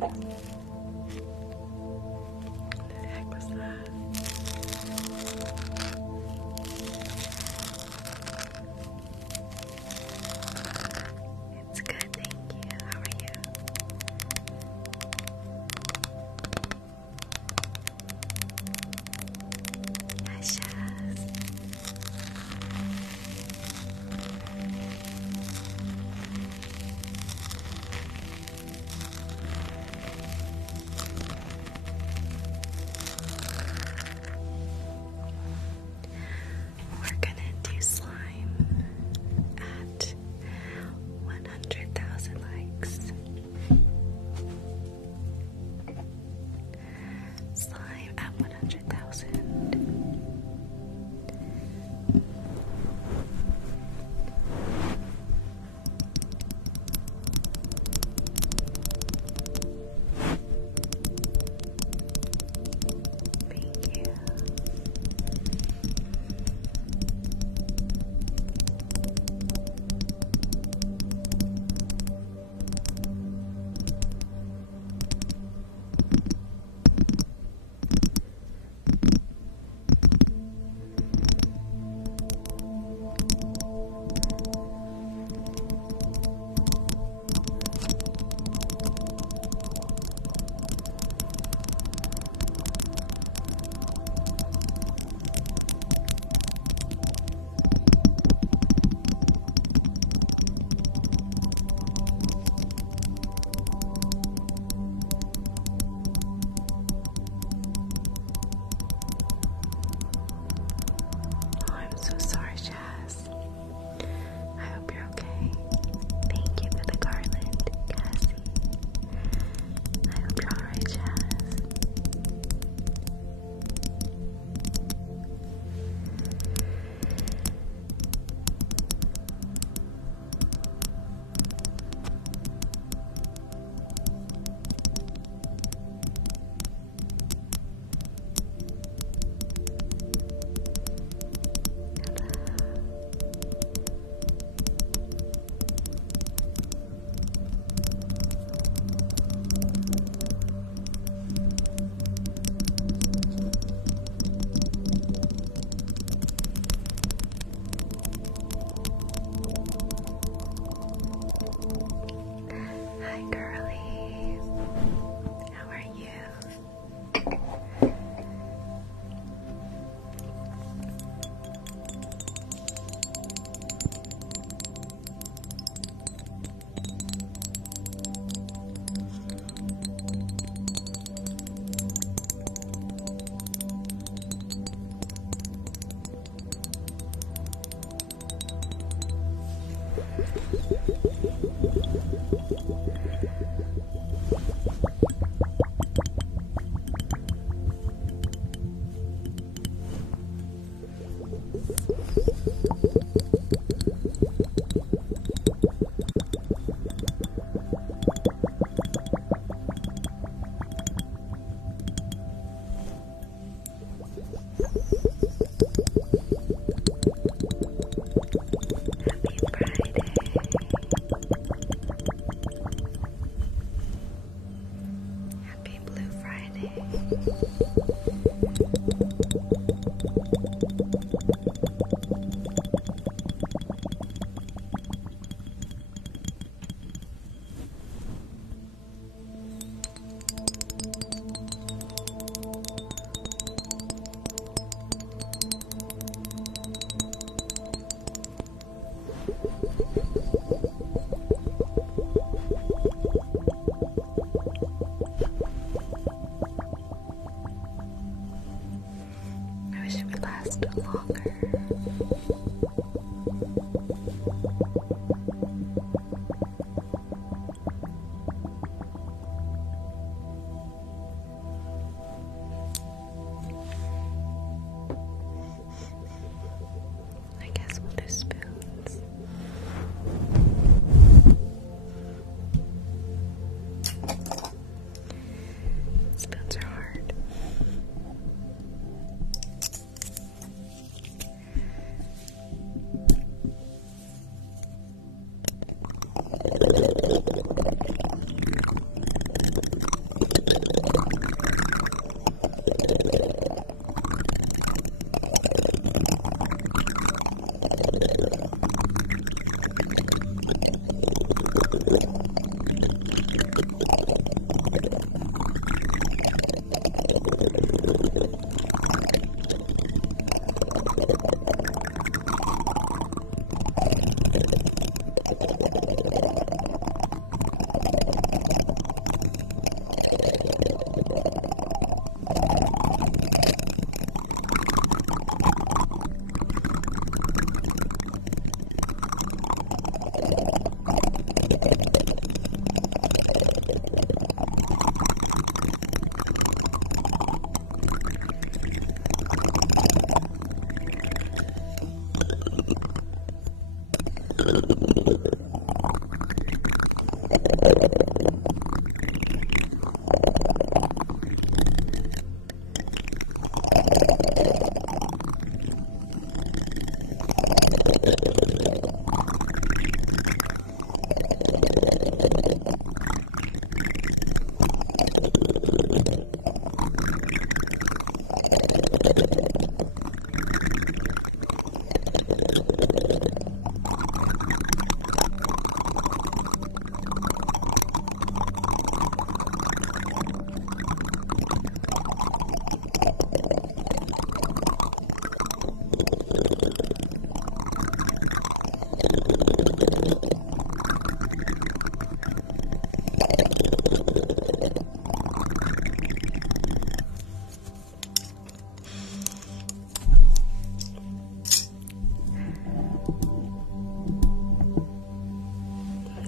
The heck was that? It's good, thank you. How are you? Yes, yes.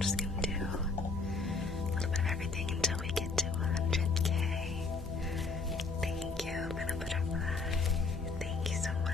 just gonna do a little bit of everything until we get to 100K. Thank you for the butterfly. Thank you so much.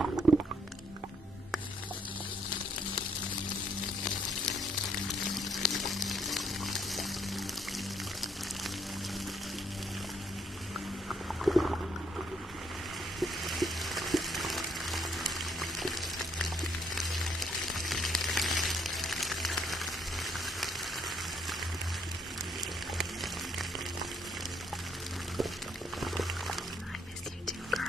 I miss you too, girl.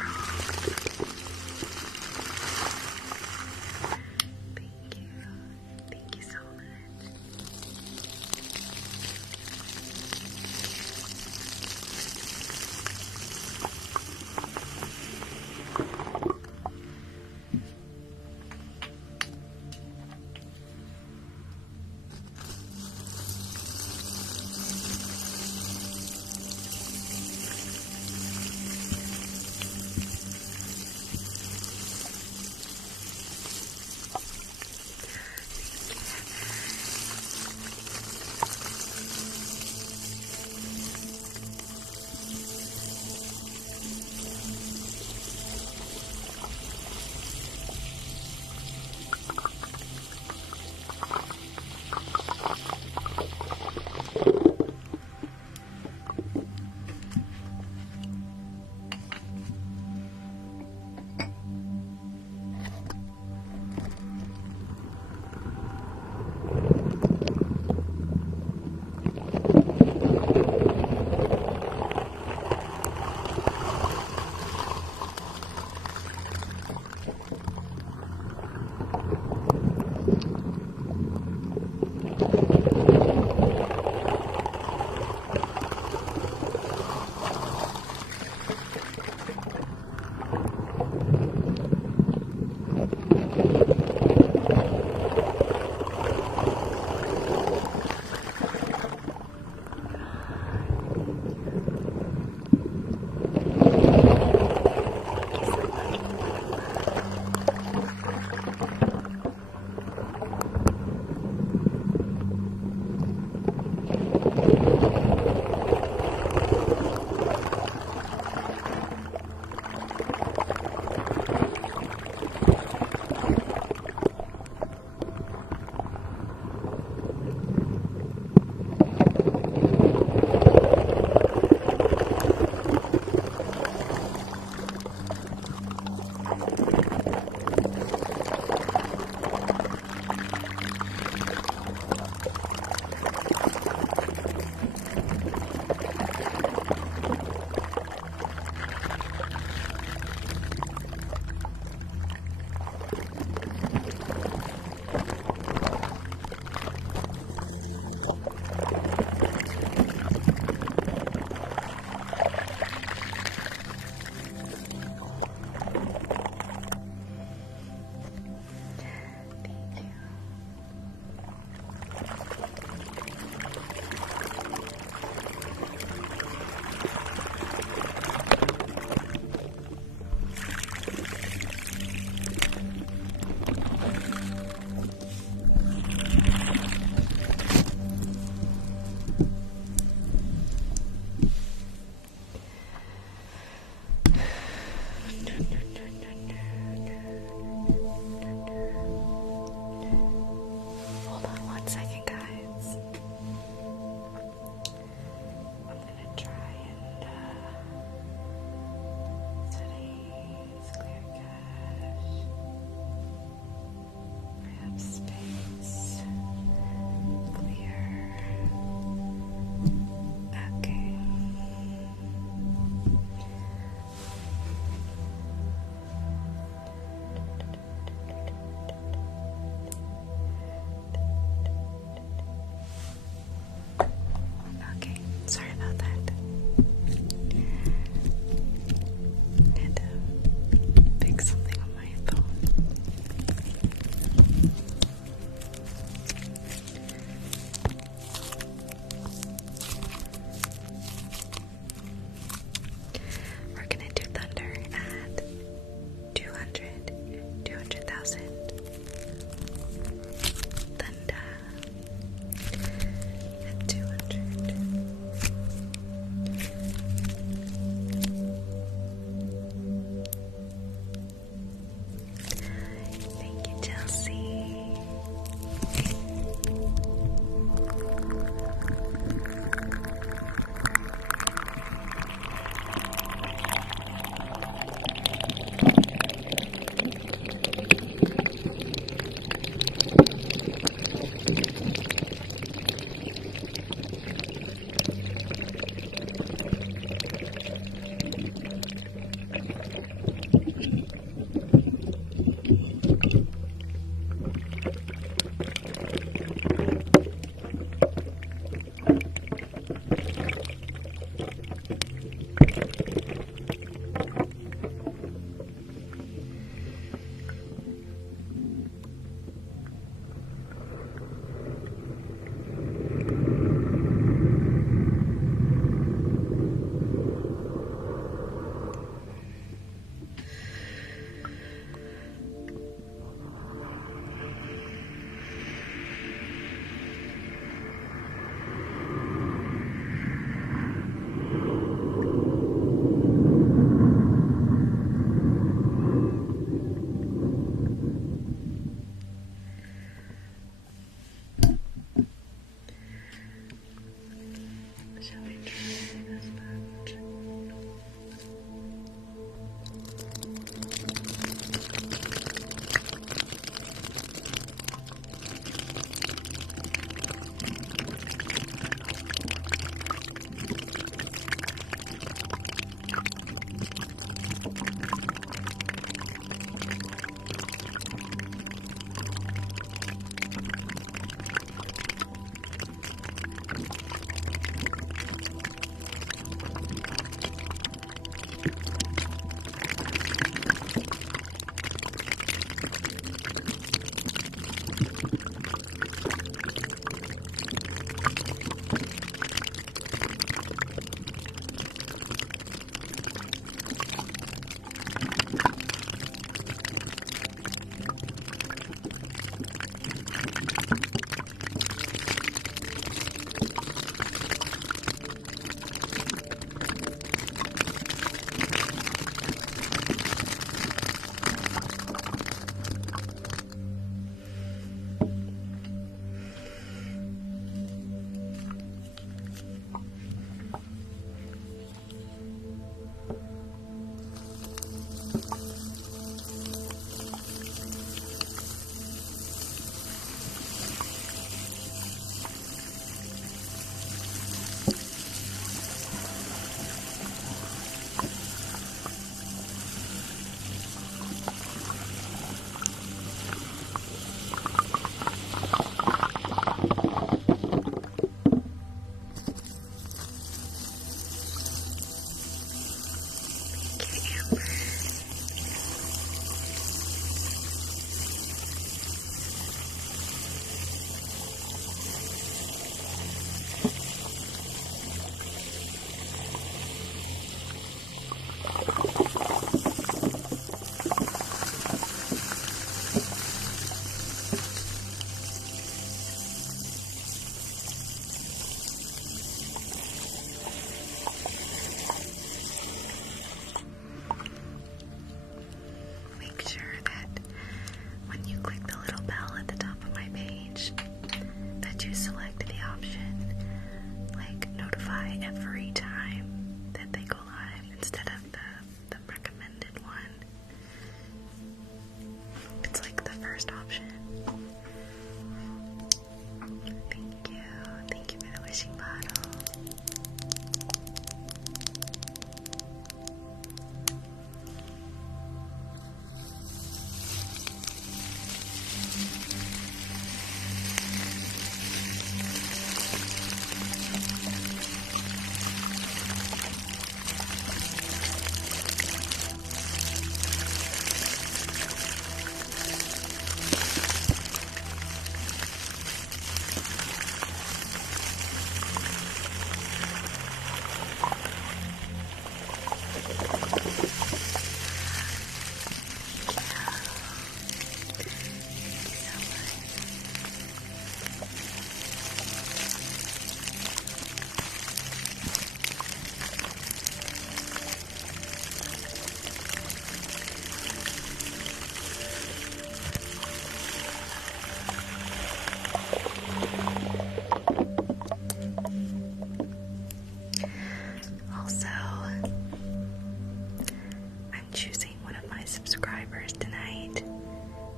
subscribers tonight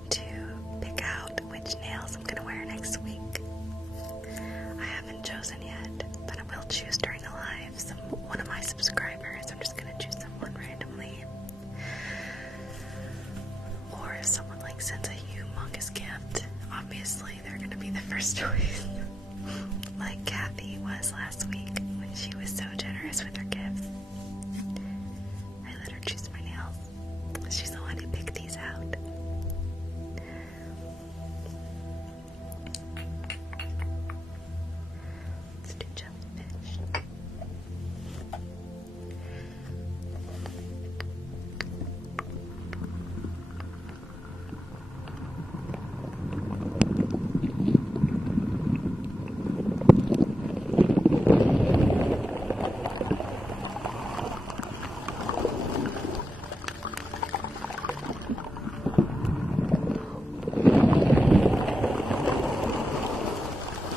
to pick out which nails I'm gonna wear next week. I haven't chosen yet, but I will choose during the live. One of my subscribers, I'm just gonna choose someone randomly. Or if someone like sends a humongous gift, obviously they're gonna be the first choice. Like Kathy was last week when she was so generous with her gifts. I let her choose my nails. She's the one who picked these out. Let's do jellyfish.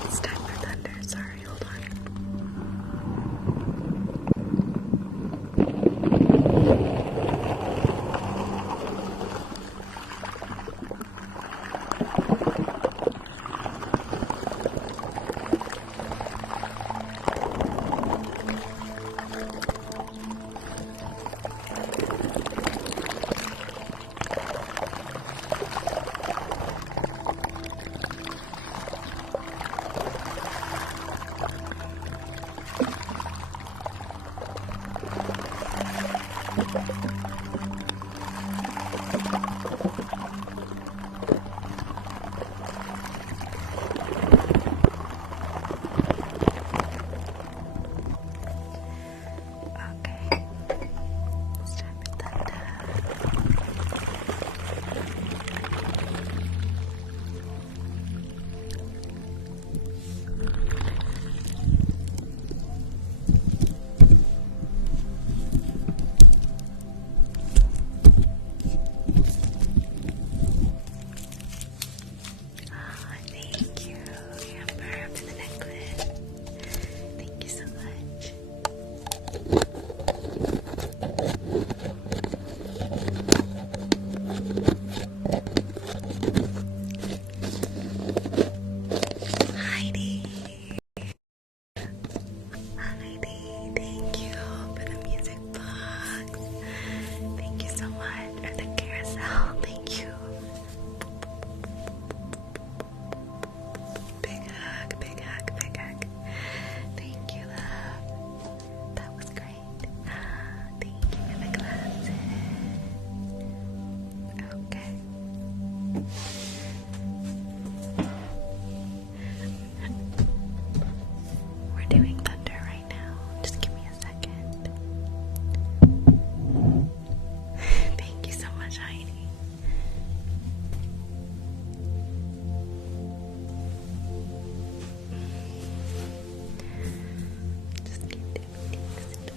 It's time for thunder. Sorry, hold on. Okay. It's time for thunder. Thank you, Amber, for the necklace. Thank you so much. Heidi. Heidi, thank you for the music box. Thank you so much for the carousel. Thank you. Big hug, big hug, big hug. Thank you, love. That was great. Thank you for the glasses. Okay. We're doing thunder right now. Just give me a second. Thank you so much, Heidi. Just keep doing it.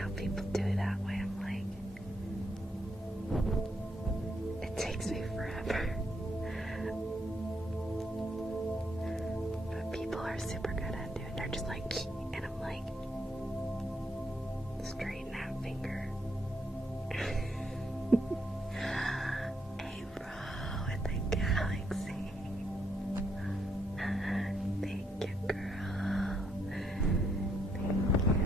know people do it that way. I'm like, it takes me forever. But people are super good at doing it. They're just like, and I'm like, straighten that finger. Hey, bro, in the galaxy. Thank you, girl. Thank you.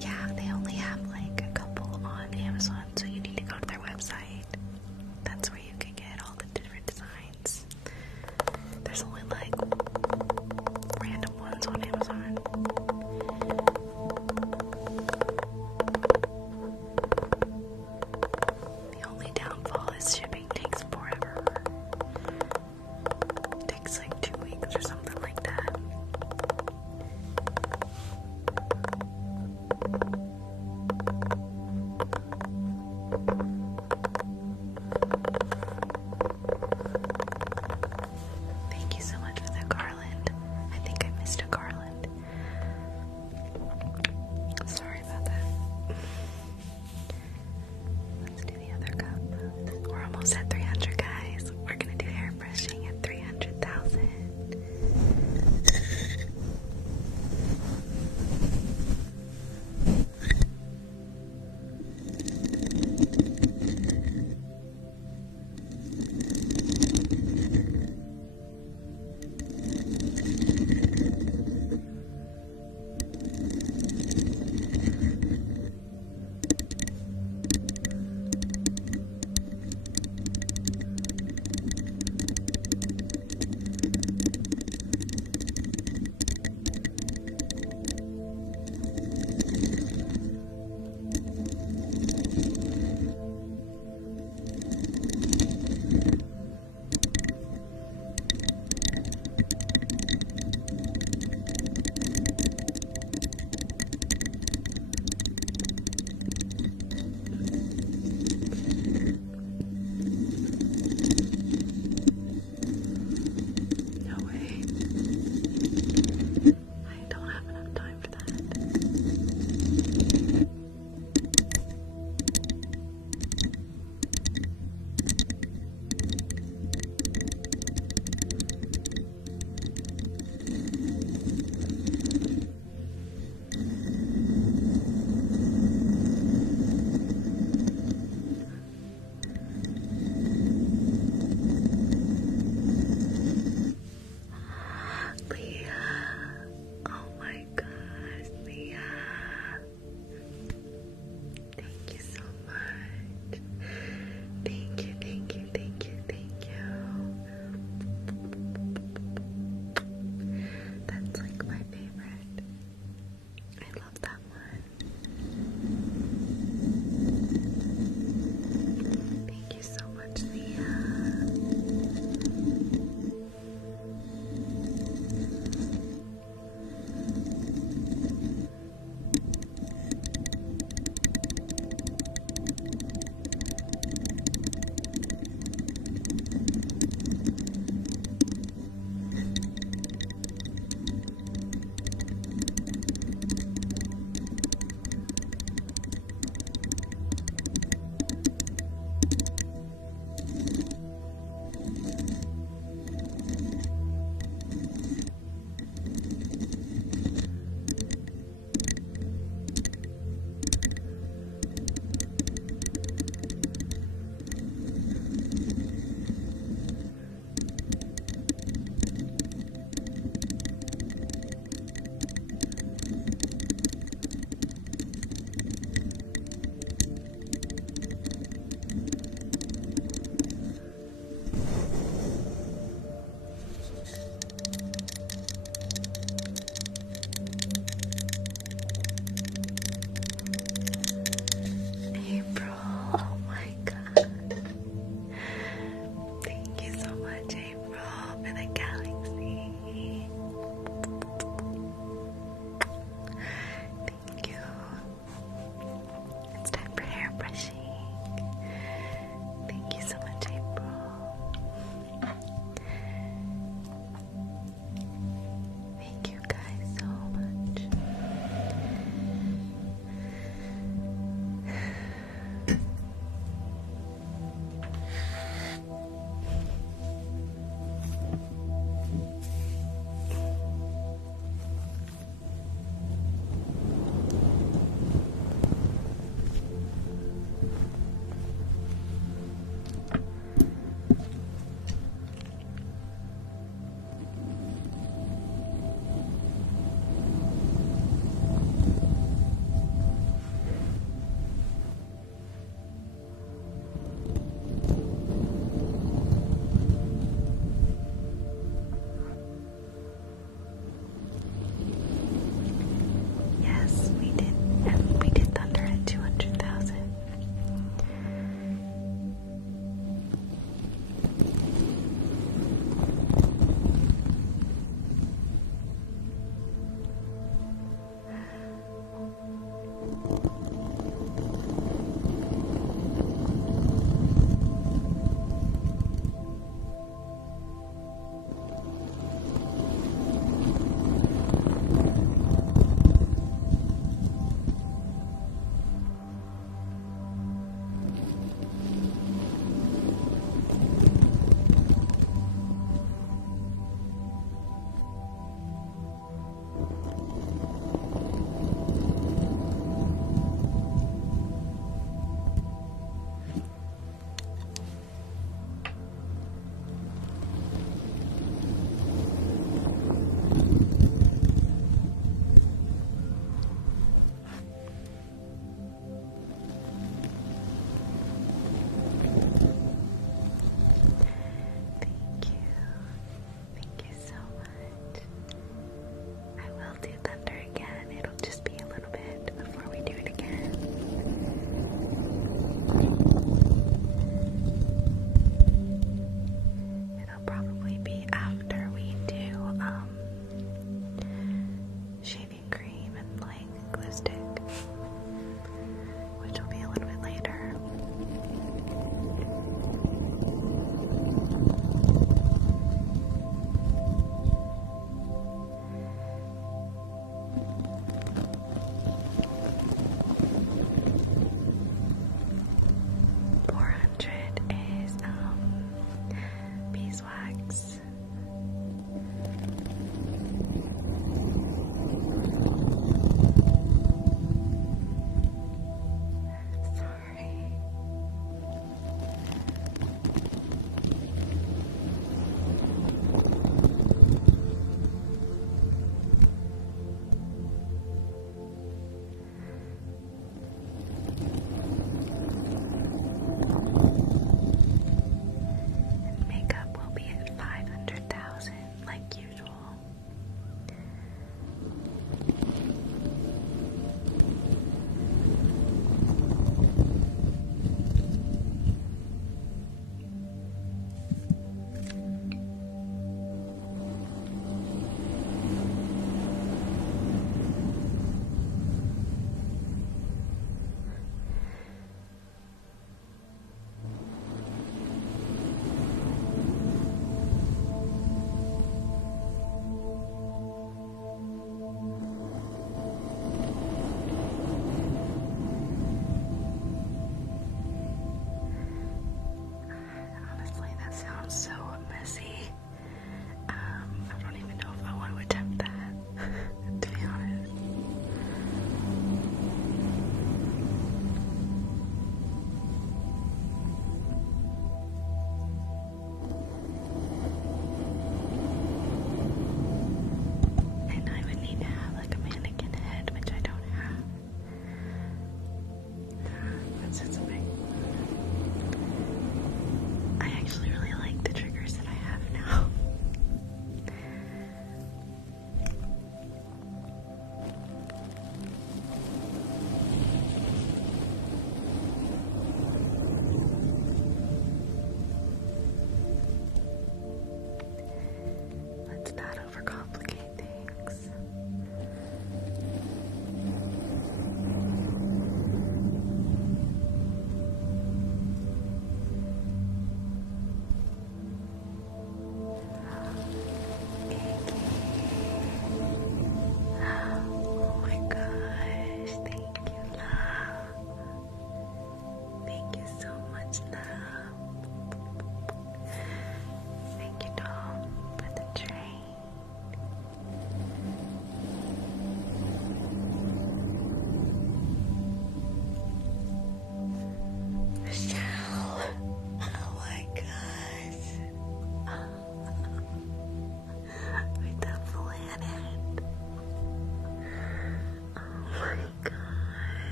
Yeah, they only have like a couple on Amazon, so you need to go to their website. That's where you can get all the different designs. There's only like random ones on Amazon. The only downfall is shipping takes forever. It takes like 2 weeks or something like that.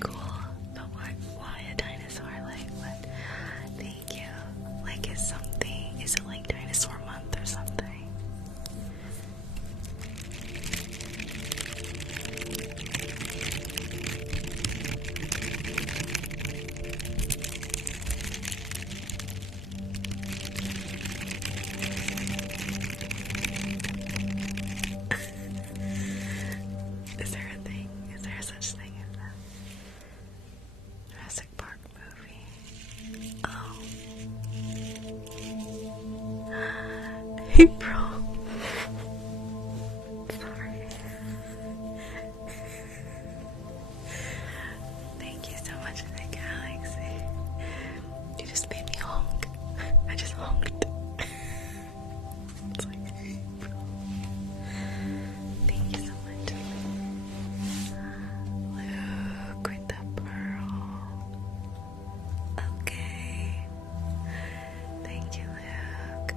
cool. But what? Why a dinosaur? Like what? Thank you. Like is something? Is it like Dinosaur Month or something? Is there a thing? Is there such thing as that? Jurassic Park movie. Oh. April. Sorry. Thank you so much for the galaxy. You just made me honk. I just honked. It's like April. Thank you so much. Luke with the pearl. Okay. Thank you, Luke.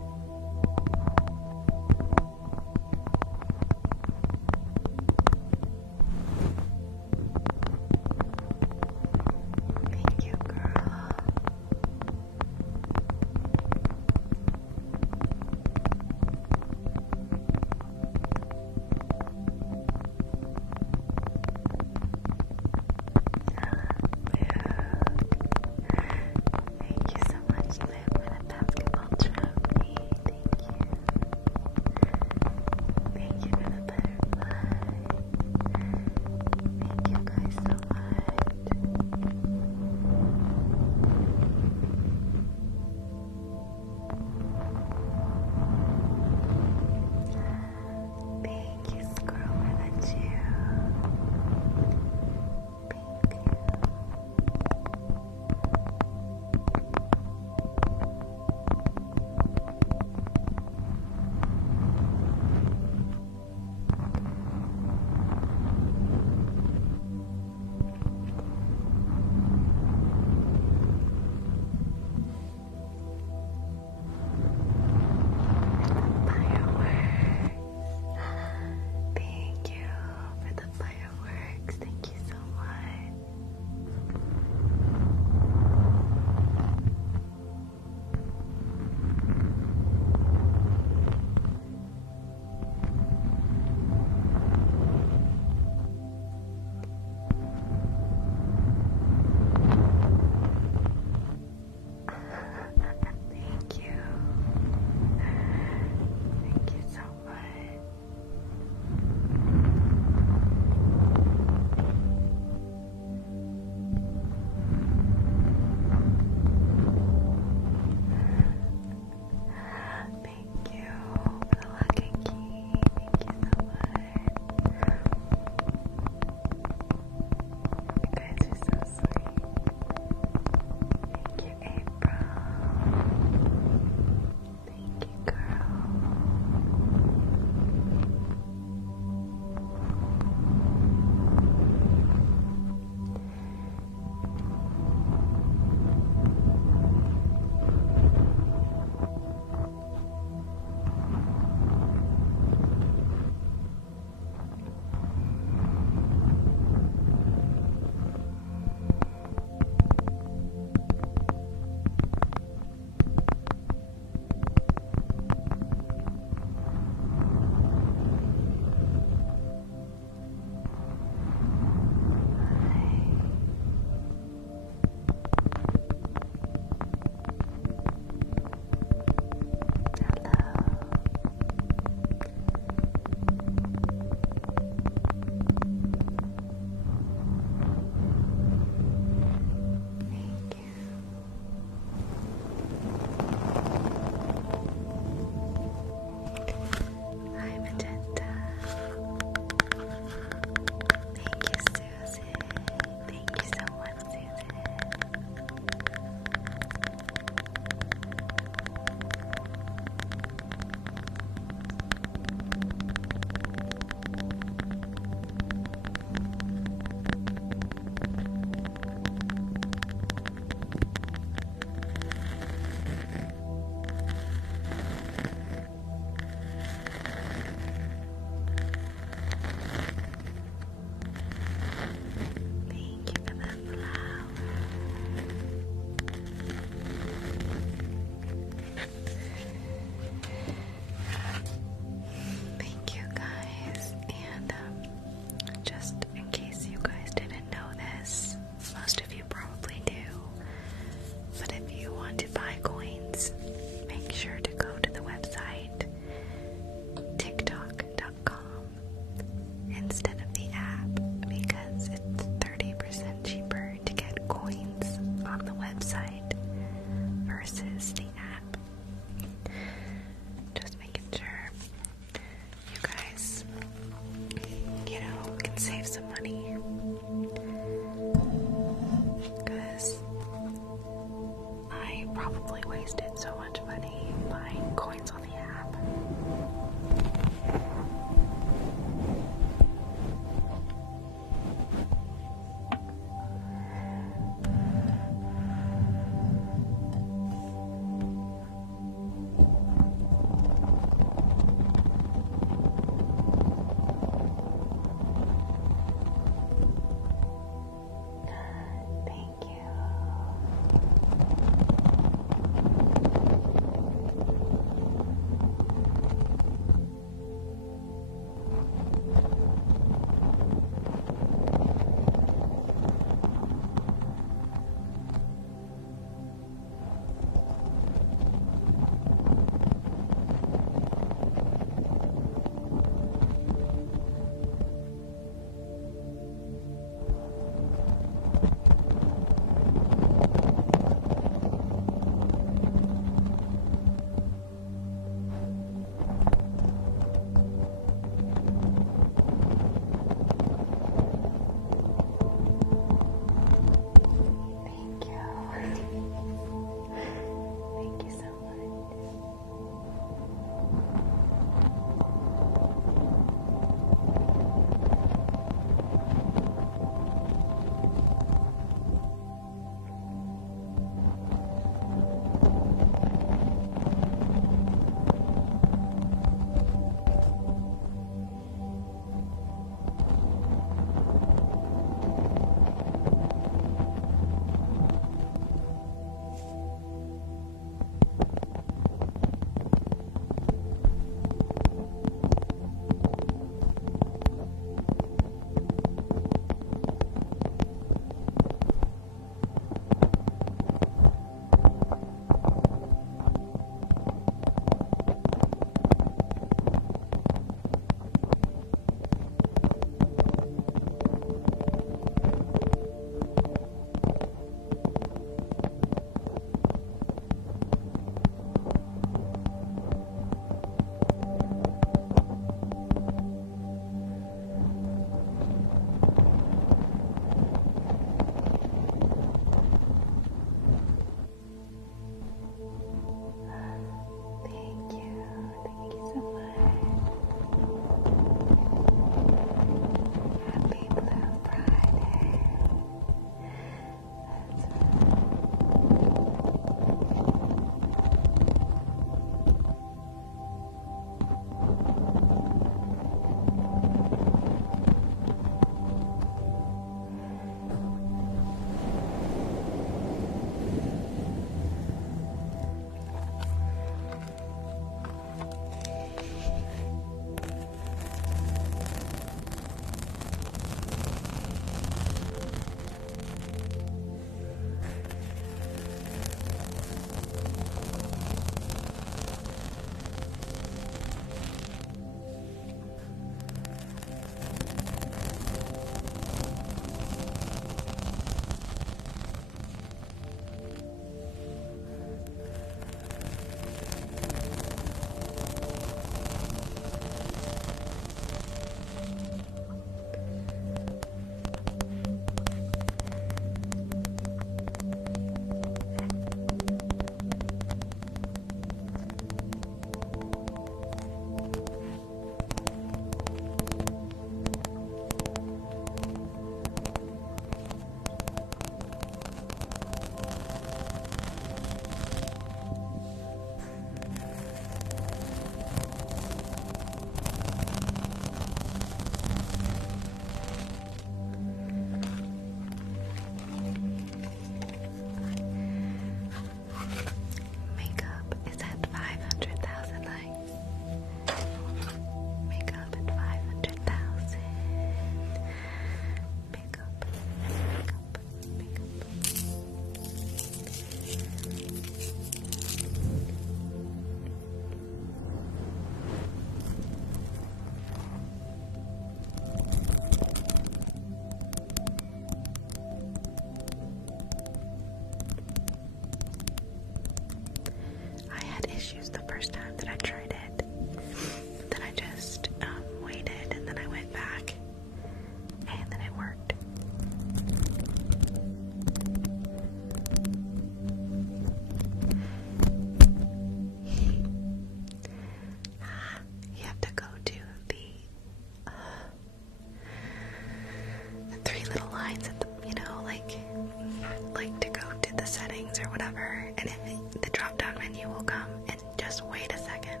whatever, and if the drop down menu will come, and just wait a second,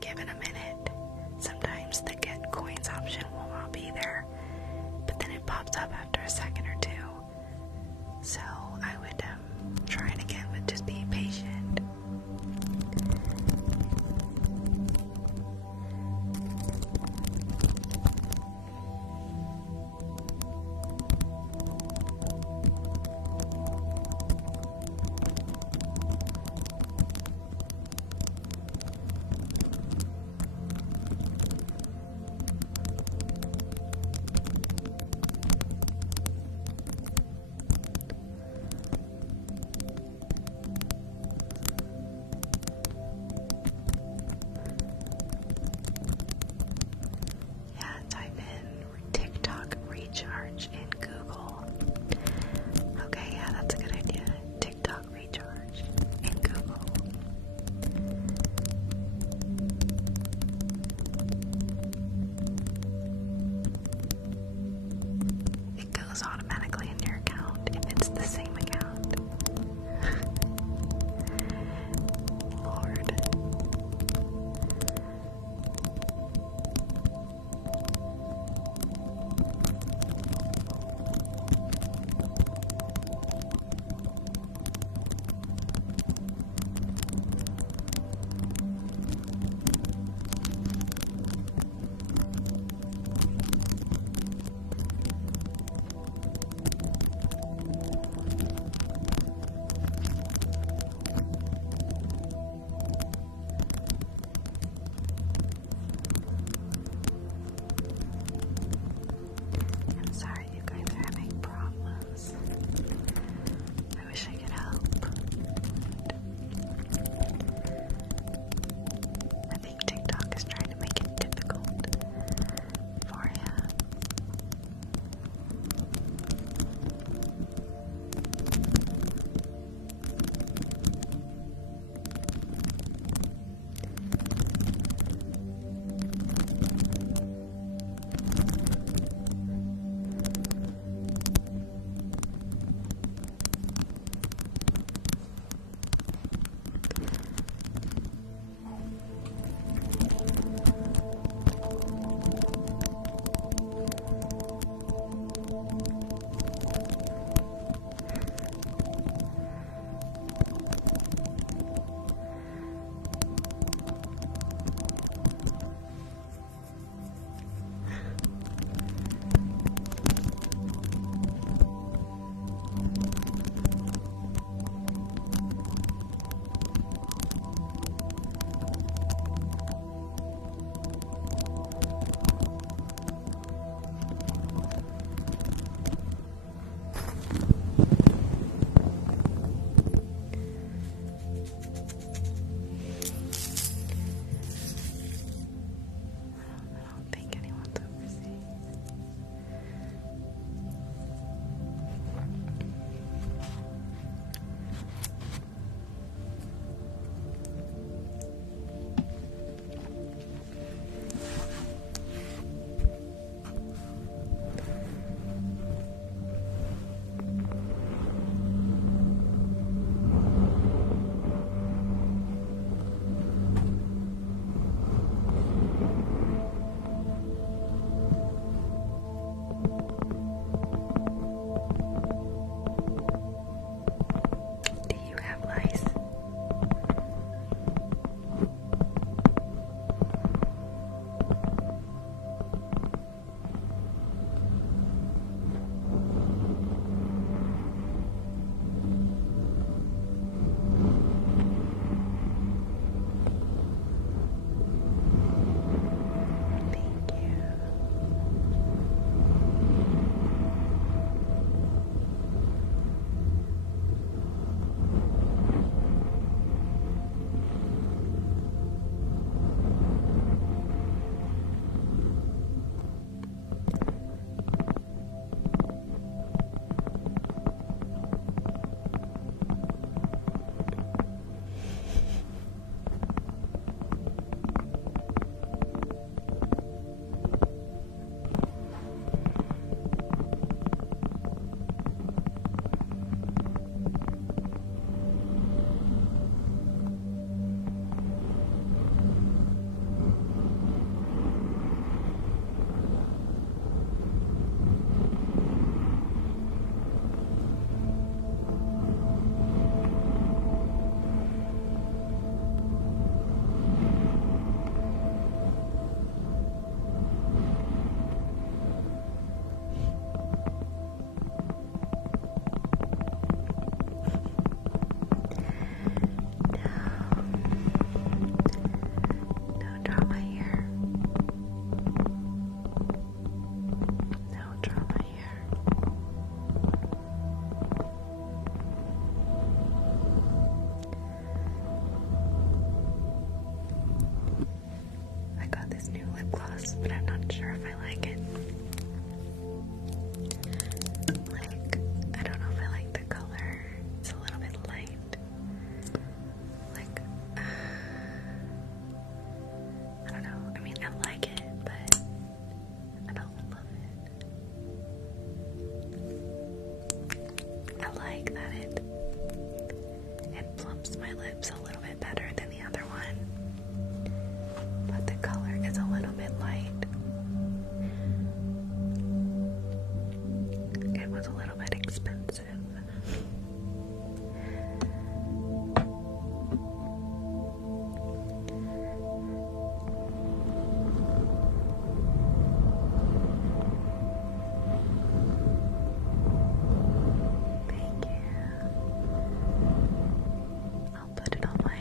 give it a minute. Sometimes the get coins option will not be there, but then it pops up after a second or two. So I would try it again, but just be patient. but I'm not sure if I like it. Like, I don't know if I like the color. It's a little bit light. Like, I don't know. I mean, I like it, but I don't love it. I like that it plumps my lips a little bit better than the other one, but the color is a little bit light. It was a little bit expensive. Thank you. I'll put it on my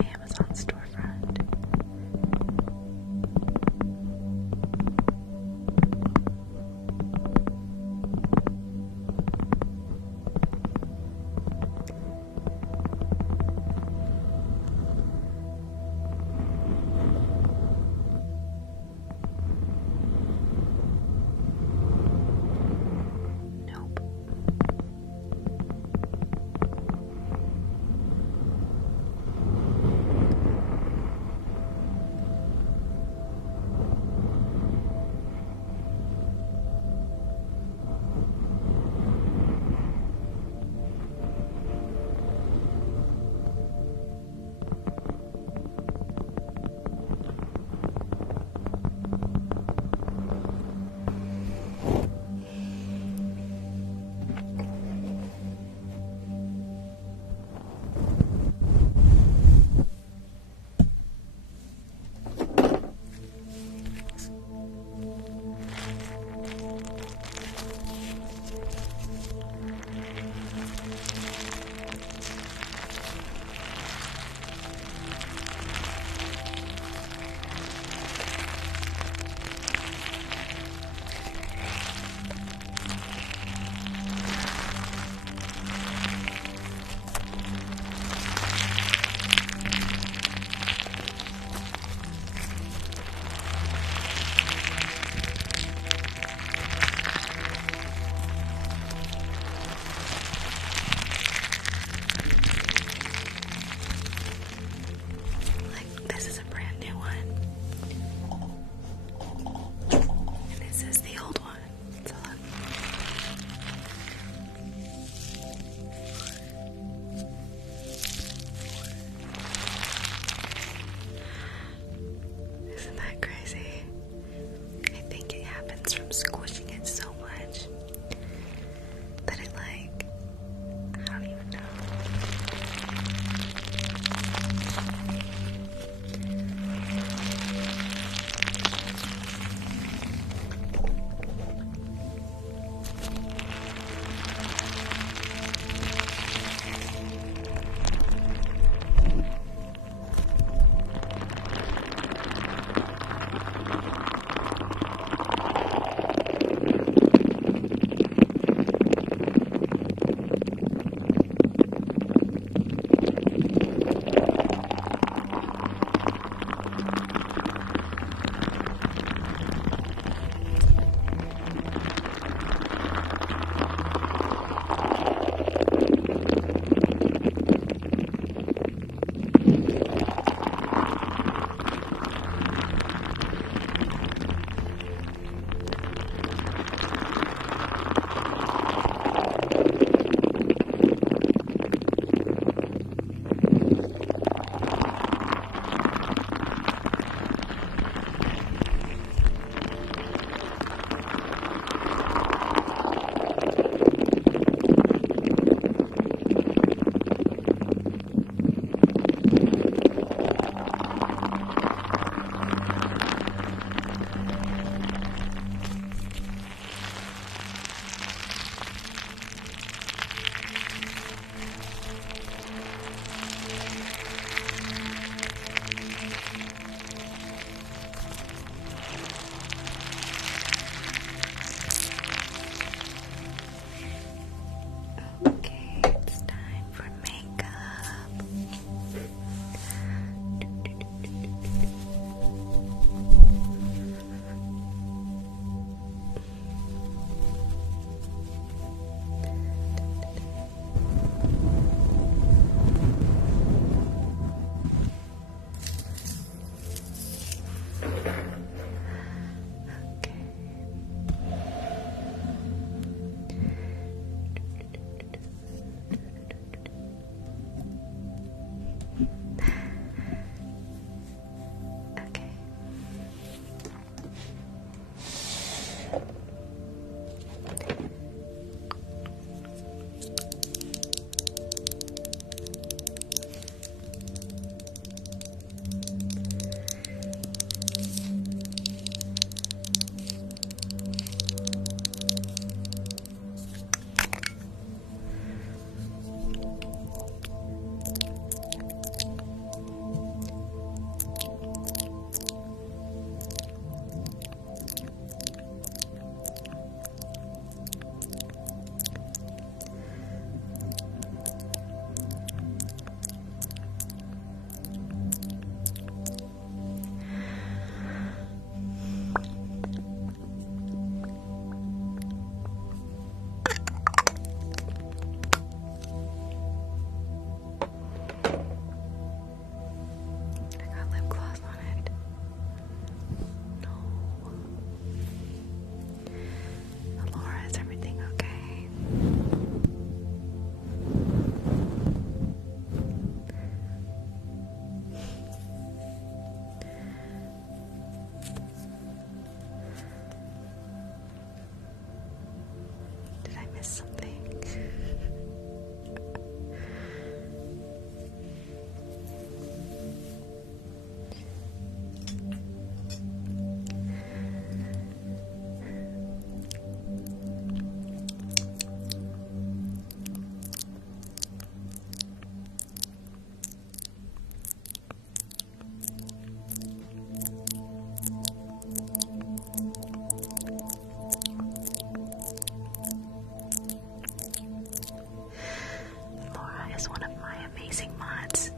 is one of my amazing mods.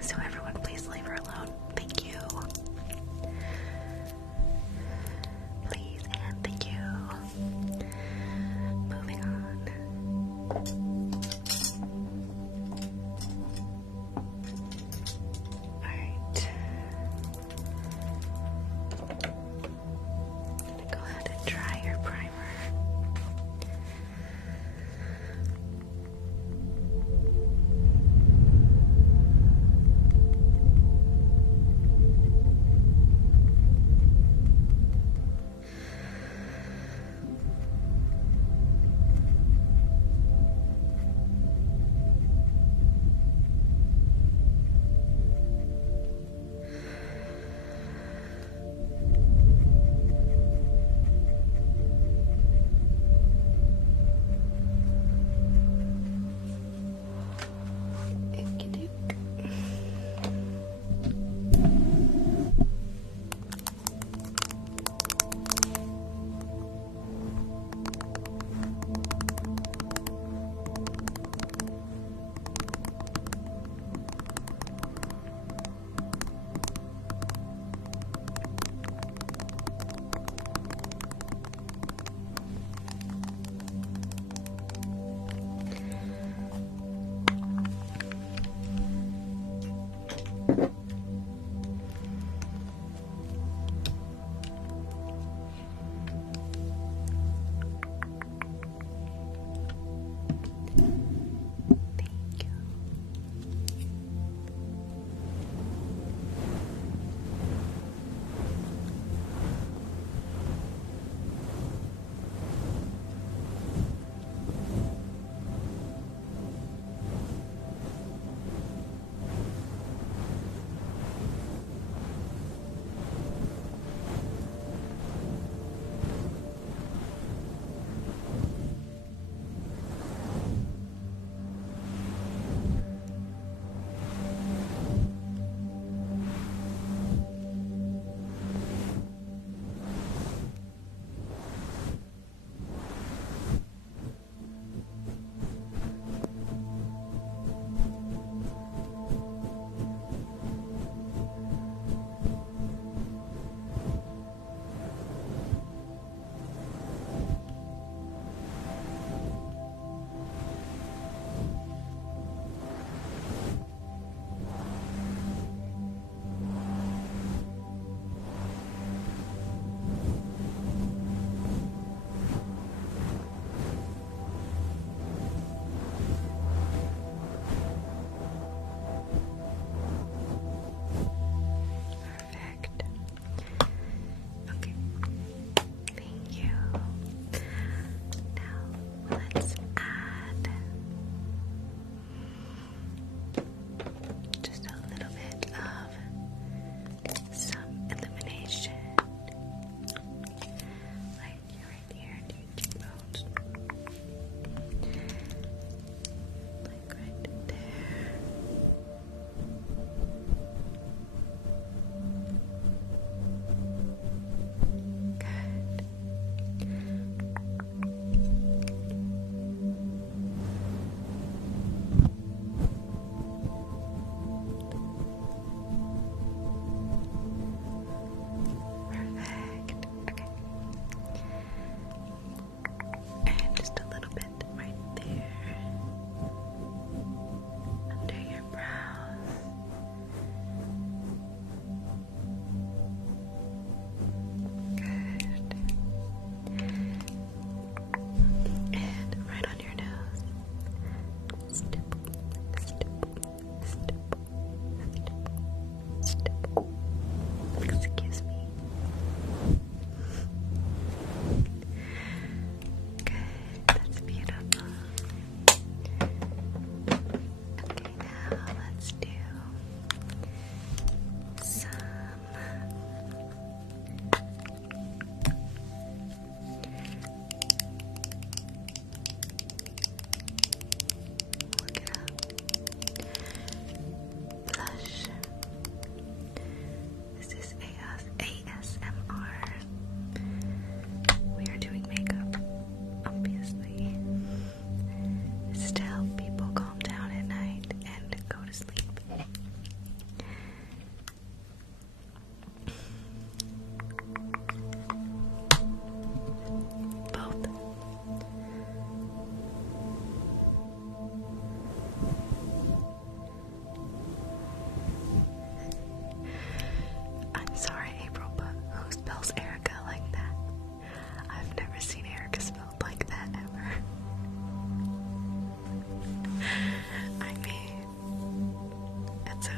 So everyone, please leave her alone. Thank you. Please and thank you. Moving on. Alright. I'm gonna go ahead and try your primer.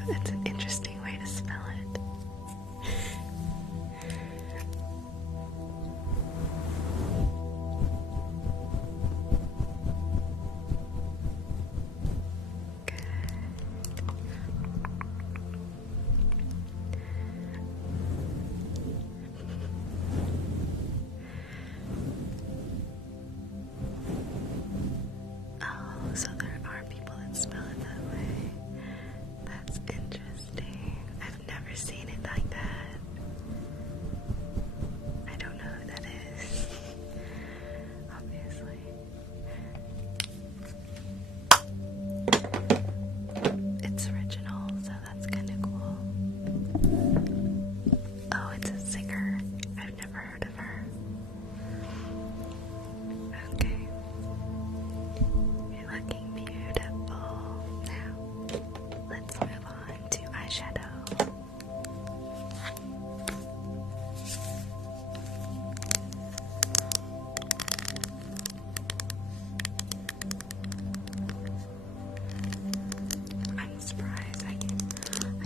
it's an interesting way to spell it. Oh, so there are people that spell it that way. That's interesting. I've never seen it like that. I don't know who that is. Obviously. It's original, so that's kind of cool. Oh, it's a singer. I've never heard of her. Okay. You're looking beautiful. Now, let's move on to eyeshadow. I'm surprised. I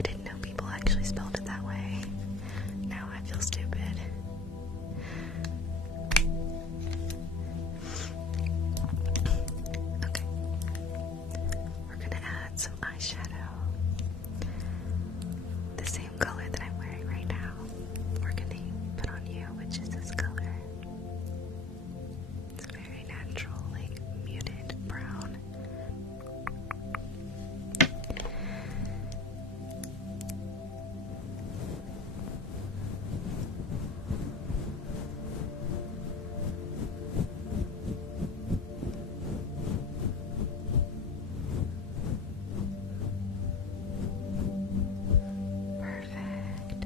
didn't know people actually spelled it that way. Now I feel stupid. Okay. We're gonna add some eyeshadow. The same color that I'm wearing right now. We're gonna put on you, which is this color. It's very natural, like muted brown. Perfect.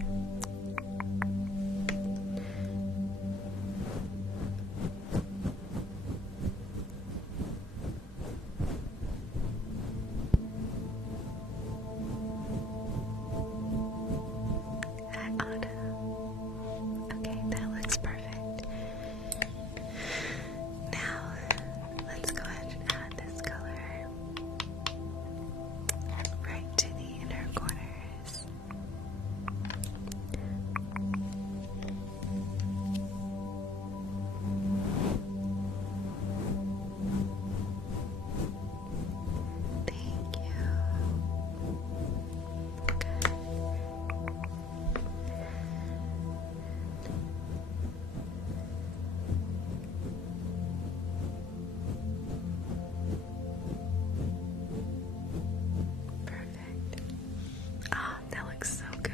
Hi, Autumn. Okay, that looks perfect. Now, let's go ahead and add this color right to the inner corners. Thank you. Okay. Perfect. Ah, that looks so good.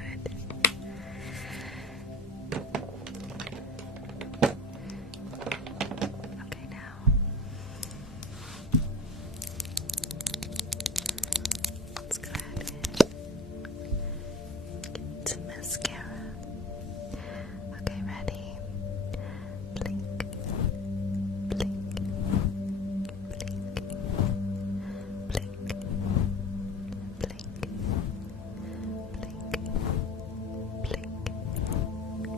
Okay, now let's go ahead and get some mascara. Okay, ready? Blink, blink, blink, blink, blink, blink, blink.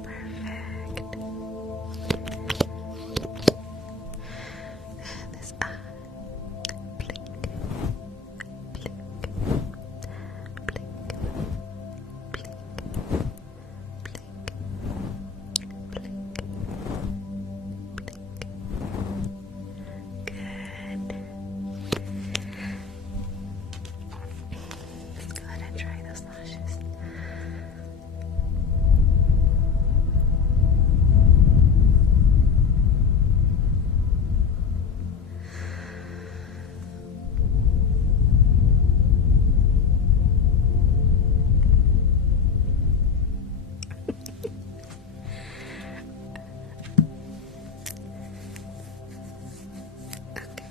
Perfect. This eye. Blink, blink, blink, blink, blink, blink, blink. Good. Let's go ahead and try those lashes. Okay.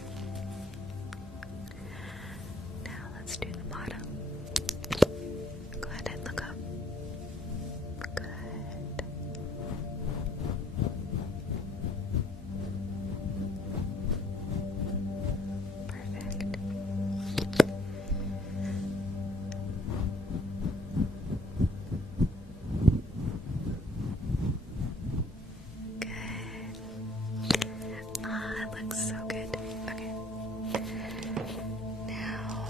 Now let's do the bottom. Go ahead and look up. Good. Perfect. Good. Ah, it looks so good. Okay. Now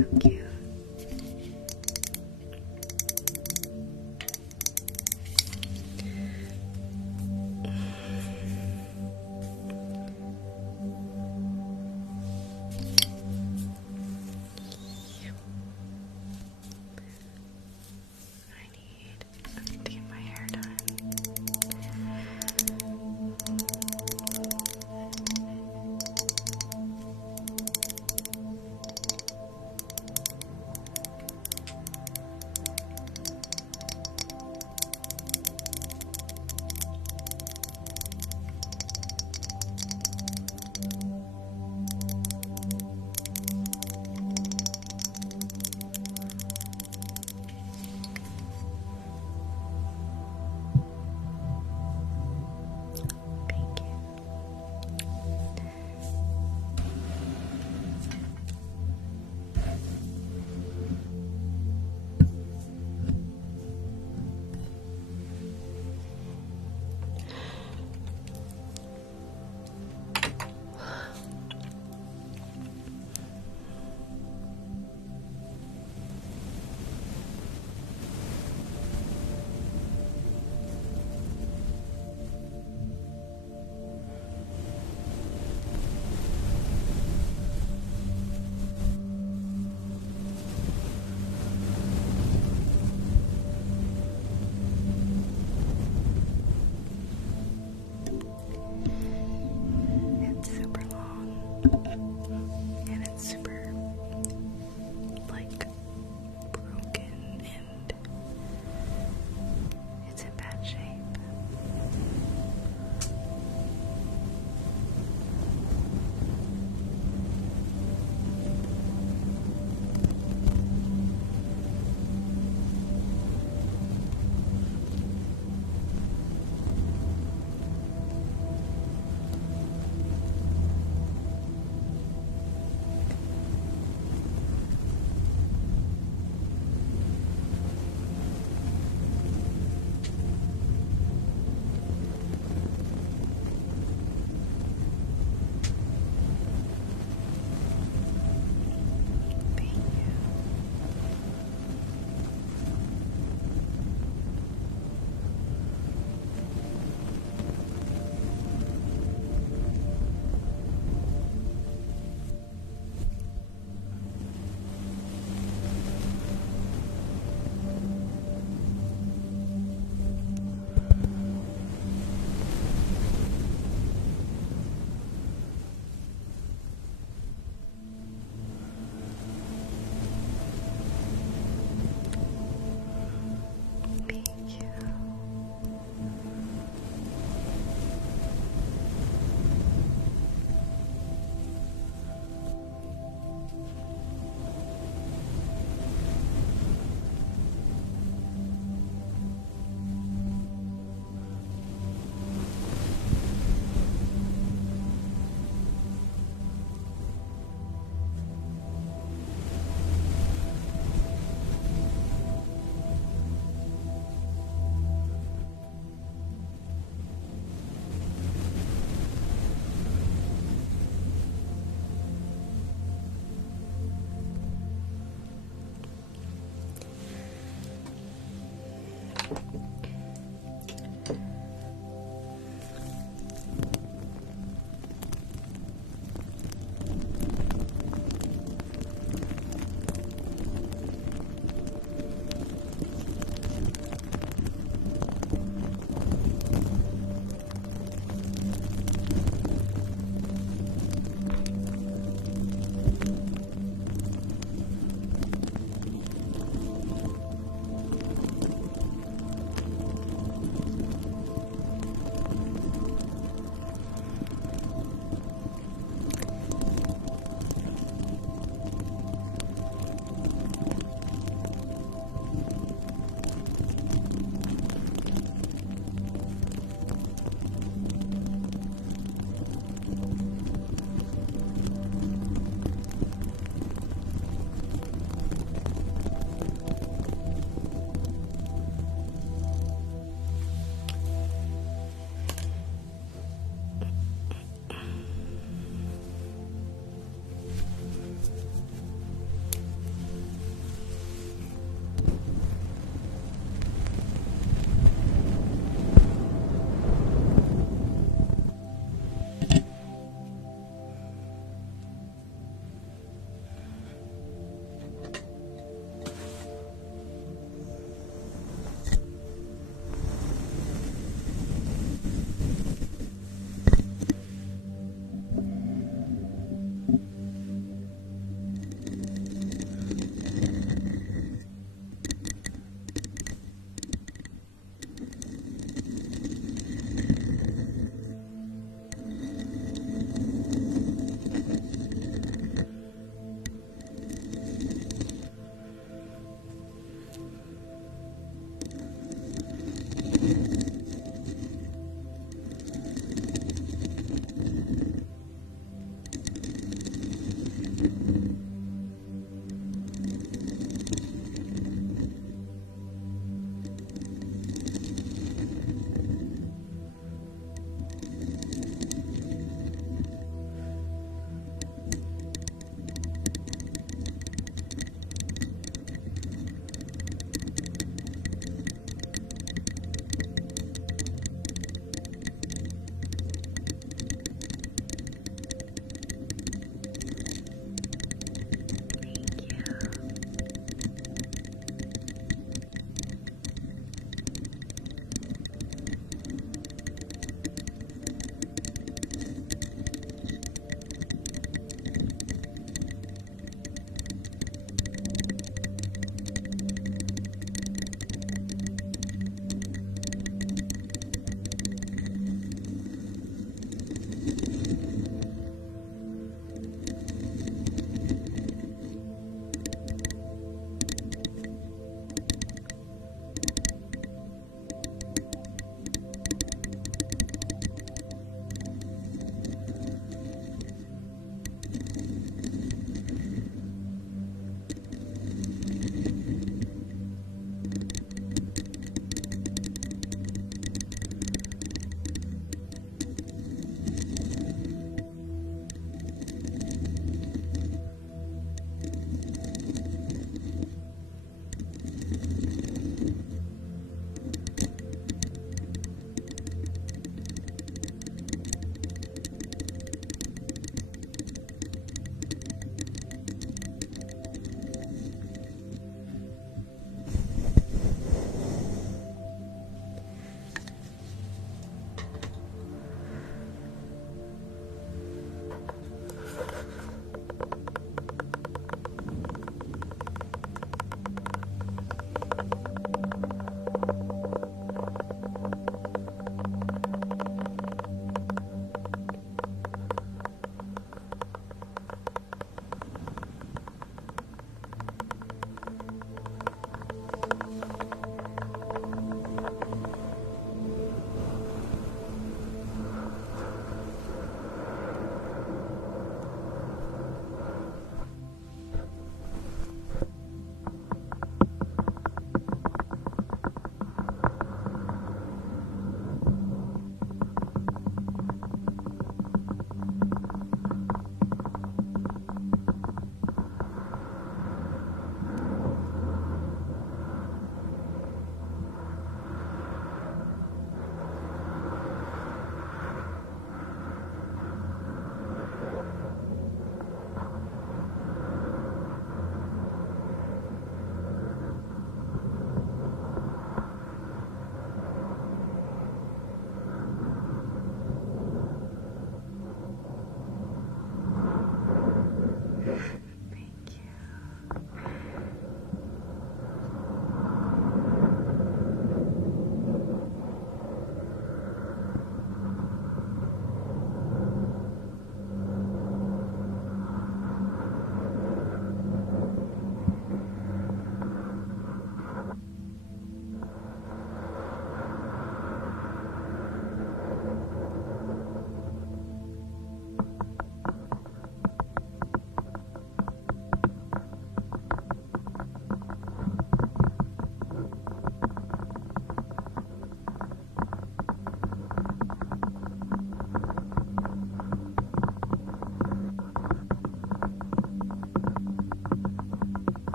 so cute. I need to get my hair done.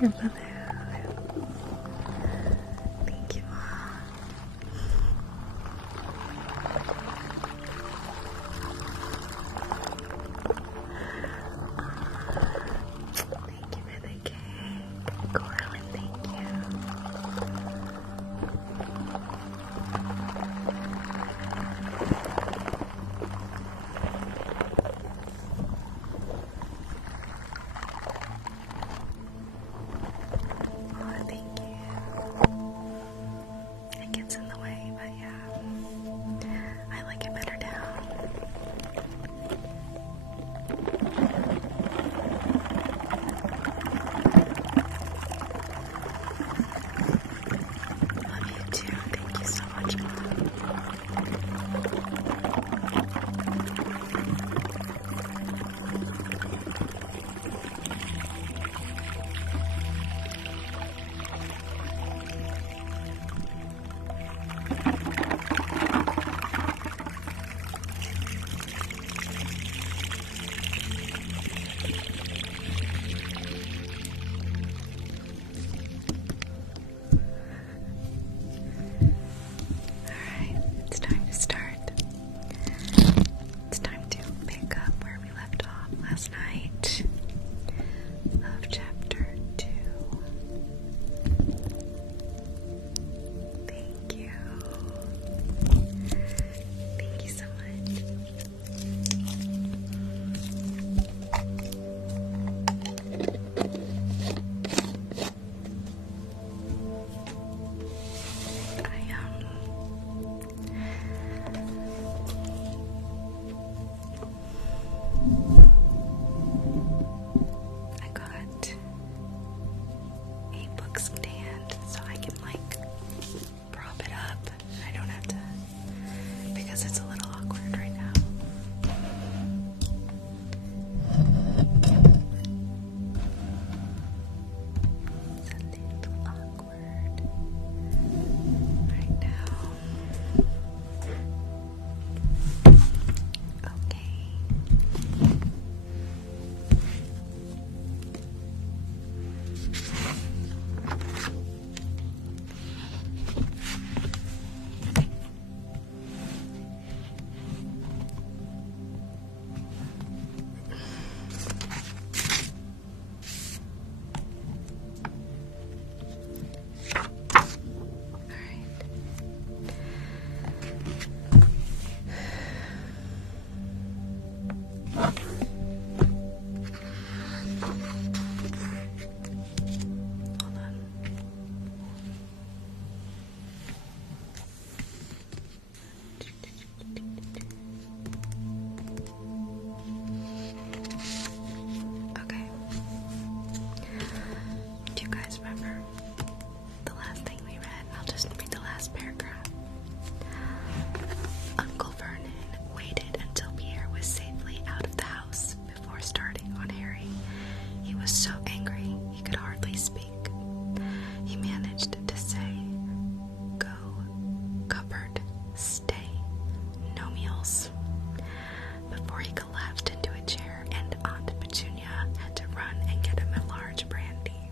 Your balloon. Thank you, Mom. Thank you for the cake. Coraline, thank you. Oh, thank you. It gets in the way, but yeah. I like it better down. Love you too. Thank you so much, Mom. Alright, it's time to start. It's time to pick up where we left off last night of chapter 2. Thank you. Thank you so much. I got a book stand so I can prop it up. I don't have to, because it's a little awkward right now. It's a little awkward right now. Okay. Hold on. Okay. Do you guys remember the last thing we read? I'll just read the last paragraph. Uncle Vernon waited until Pierre was safely out of the house before starting on Harry. He was so angry he could hardly speak. He managed to say, "Go, cupboard, stay, no meals," before he collapsed into a chair and Aunt Petunia had to run and get him a large brandy.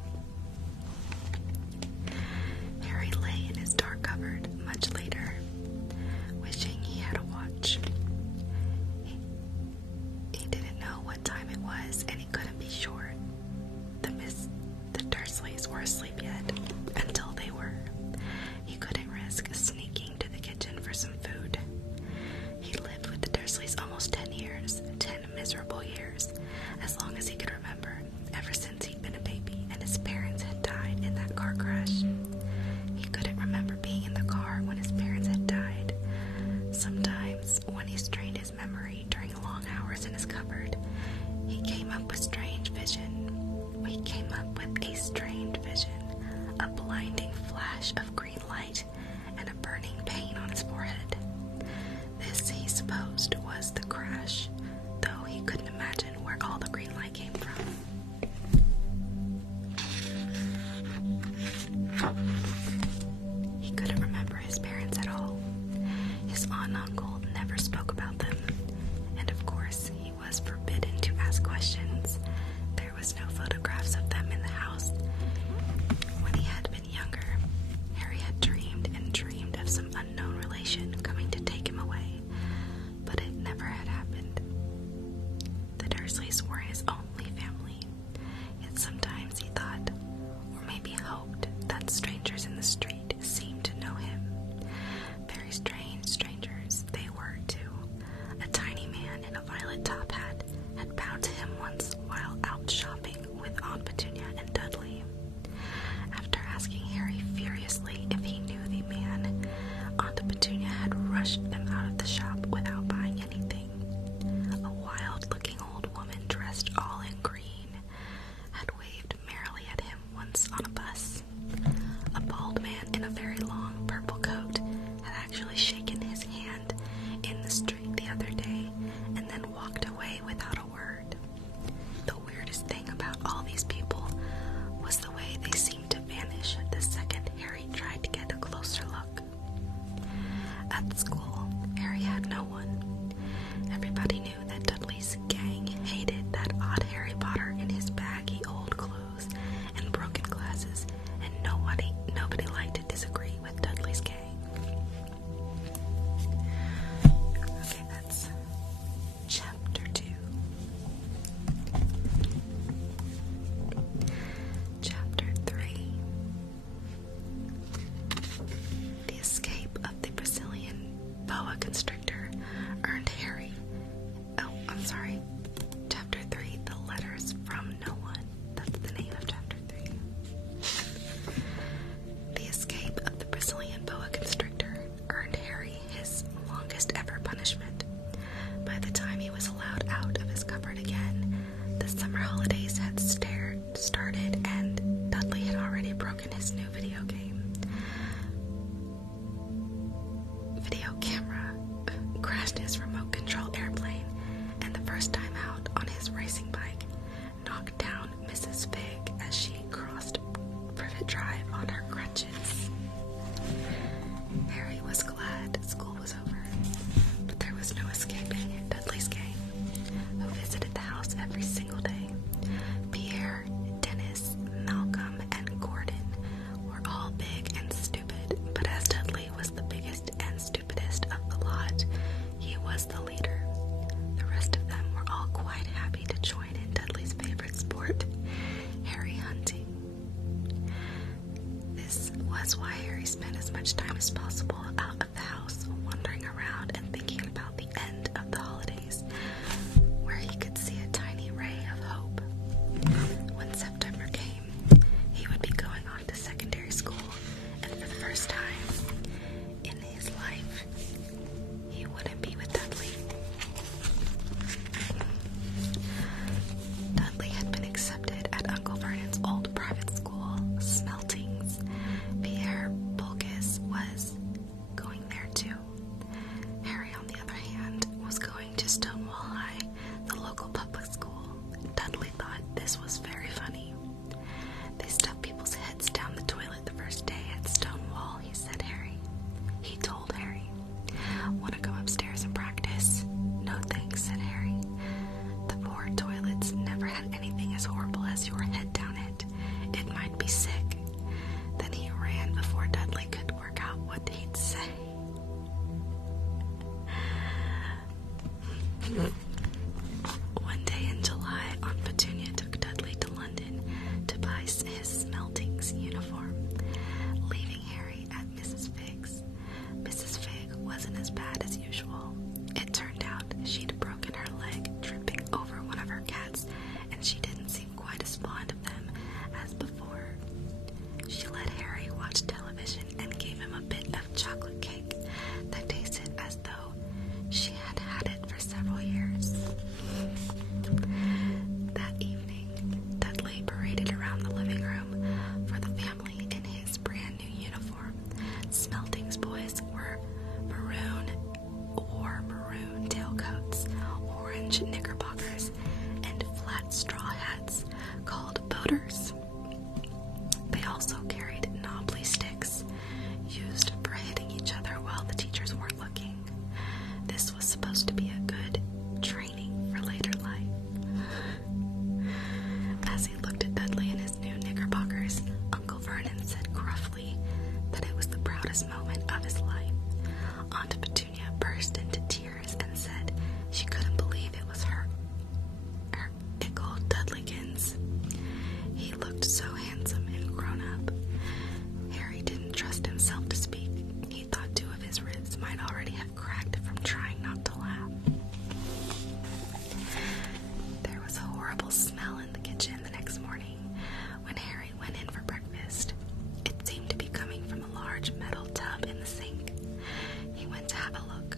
Harry lay in his dark cupboard much later, wishing he had a watch. He didn't know what time it was, and he couldn't be sure the Dursleys were asleep yet, until they were. He couldn't risk sneaking to the kitchen for some food. He lived with the Dursleys almost 10 years, 10 miserable years, as long as he could remember, ever since he'd been a baby and his parents had died in that car crash. He couldn't remember being in the car when his parents had died. Sometimes, when he strained his memory during long hours in his cupboard, he came up with a strange vision, a blinding flash of green light and a burning pain on his forehead. This, he supposed, was the crash, though he couldn't imagine where all the green light came from. He couldn't remember his parents at all. His aunt and uncle never spoke about them, and of course he was forbidden to ask questions. There was no photographs of them in the house. hoped that strangers in the street seemed to know him. Very strange strangers they were, too. A tiny man in a violet top hat had bowed to him once while out shopping with Aunt Petunia and Dudley. After asking Harry furiously if he knew the man, Aunt Petunia had rushed them out of the shop without buying anything. A wild-looking old woman dressed all in green had waved merrily at him once on a bus. A bald man in a very long purple coat had actually shaken his hand in the street the other day and then walked away without a word. The weirdest thing about all these people was the way they seemed to vanish the second Harry tried to get a closer look. At school, Harry had no one. Everybody knew that Dudley's gang hated that odd Harry Potter in his baggy old clothes and broken glasses, and nobody liked to disagree with Dudley's gang. Okay, that's chapter 2. Chapter 3. The escape of the Brazilian boa constrictor earned Harry... Oh, I'm sorry. Chapter 3, The Letters from No One. That's the name of chapter 3. The escape of the Brazilian boa constrictor earned Harry his longest ever punishment. By the time he was allowed out of his cupboard again, the summer holidays had started and Dudley had already broken his new video camera, crashed his remote control airplane, and the first time out on his racing bike, knocked down Mrs. Fig as she crossed Privet Drive on her crutches. Harry was glad school was over, but there was no escaping Dudley's gang, who visited the house every single day. Pierre, Dennis, Malcolm, and Gordon were all big and stupid, but as Dudley was the biggest and stupidest of the lot, he was the leader. The rest of them were all quite happy to join in Dudley's favorite sport, Harry hunting. This was why Harry spent as much time as possible out of the house, wandering around and thinking about the end of the holidays, where he could see a tiny ray of hope. When September came, he would be going on to secondary school, and for the first time in his life, he wouldn't be with Dudley. Dudley had been accepted at Uncle Vernon's old private school, Smeltings. Pierre Bulgus was going there too. large metal tub in the sink. He went to have a look.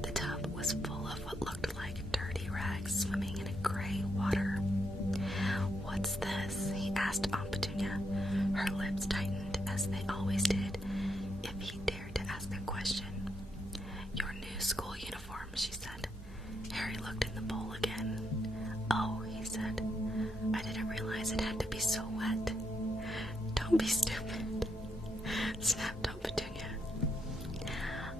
The tub was full of what looked like dirty rags swimming in a gray water. "What's this?" he asked Aunt Petunia. Her lips tightened, as they always did, if he dared to ask a question. "Your new school uniform," she said. Harry looked in the bowl again. "Oh," he said, "I didn't realize it had to be so wet." "Don't be stupid," snapped Aunt Petunia.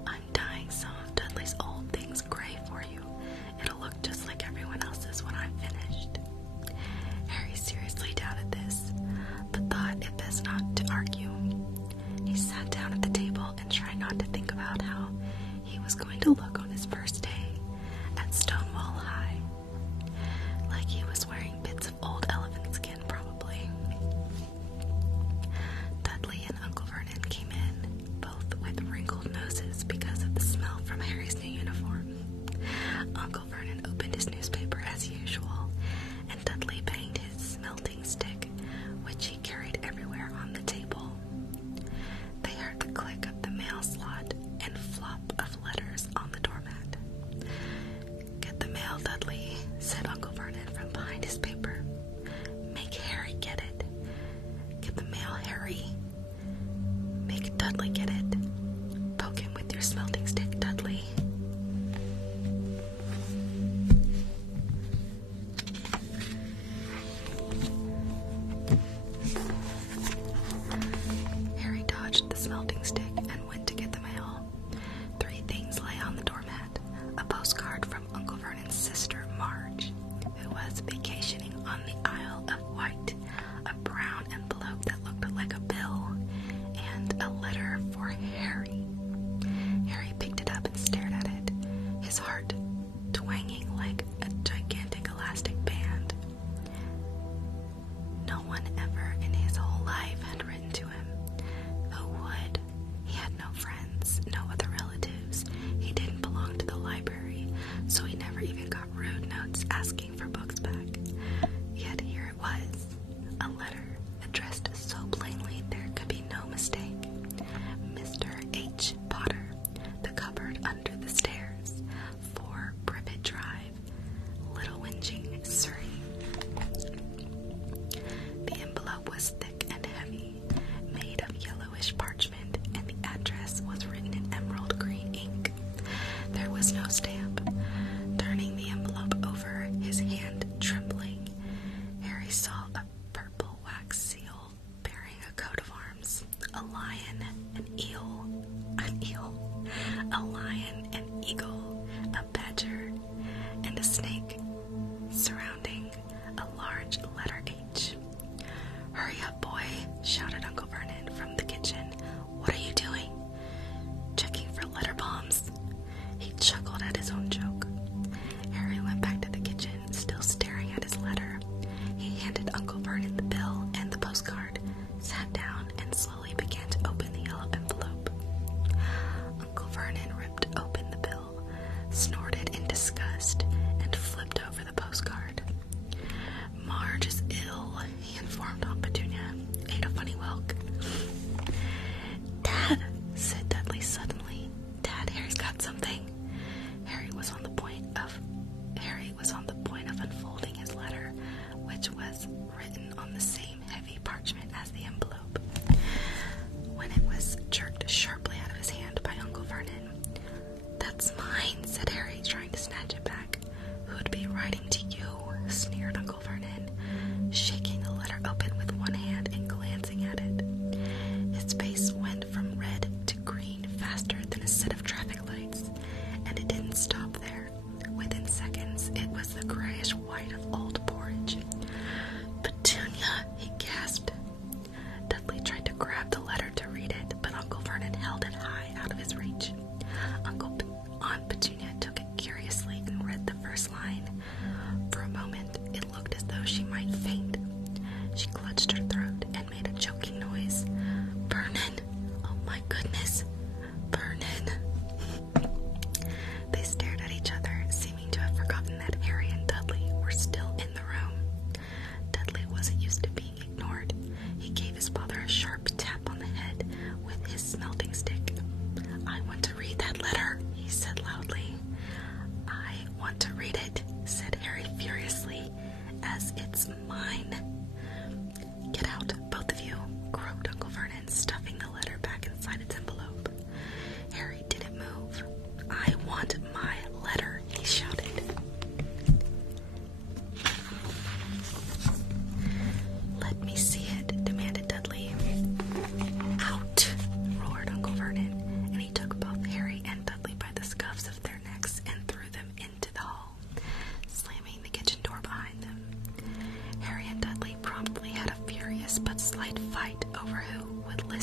"I'm dyeing some of Dudley's old things gray for you. It'll look just like everyone else's when I'm finished." Harry seriously doubted this, but thought it best not to argue. He sat down at the table and tried not to think about how he was going to look on his first day at Stonewall High. Like he was wearing bits of old elephant skin, probably. Dudley and Uncle Vernon came in, both with wrinkled noses because of the smell from Harry's new uniform. Uncle Vernon opened his newspaper as usual, and Dudley banged his smelting stick, which he carried everywhere on the table. They heard the click of the mail slot and flop of letters on the doormat. "Get the mail, Dudley," said Uncle Vernon from behind his paper. "Make Harry get it." "Get the mail, Harry." "Make Dudley get it." "Poke him with your smelting stick, Dudley." Harry dodged the smelting stick and went to get the mail. 3 things lay on the doormat. A postcard from Uncle Vernon's sister, Marge, who was vacationing on the Isle of Wight, a brown envelope that looked like a bill, and a letter for Harry. Harry picked it up and stared at it, his heart twanging like a gigantic elastic band. No one ever in his whole life had written to him. Who would? He had no friends, no other relatives. He didn't belong to the library, so he never even got rude notes asking for books back. Yet here it was, a letter addressed so plainly there could be no mistake. Mr. H. Potter, The Cupboard Under the Stairs, 4 Privet Drive, Little Whinging, Surrey. The envelope was thick and heavy, made of yellowish parchment, and the address was written in emerald green ink. There was no stamp. Turning the envelope over, his hand trembling, Harry saw a purple wax seal bearing a coat of arms, a lion, a lion, an eagle, a badger, and a snake, surrounding a large letter H. "Hurry up, boy," shouted Uncle Vernon from the kitchen. "What are you doing?" "Checking for letter bombs." He chuckled at his own joke. Harry went back to the kitchen, still staring at his letter. He handed Uncle Vernon the bill and the postcard, sat down, and slowly began to open the yellow envelope. Uncle Vernon ripped open the bill,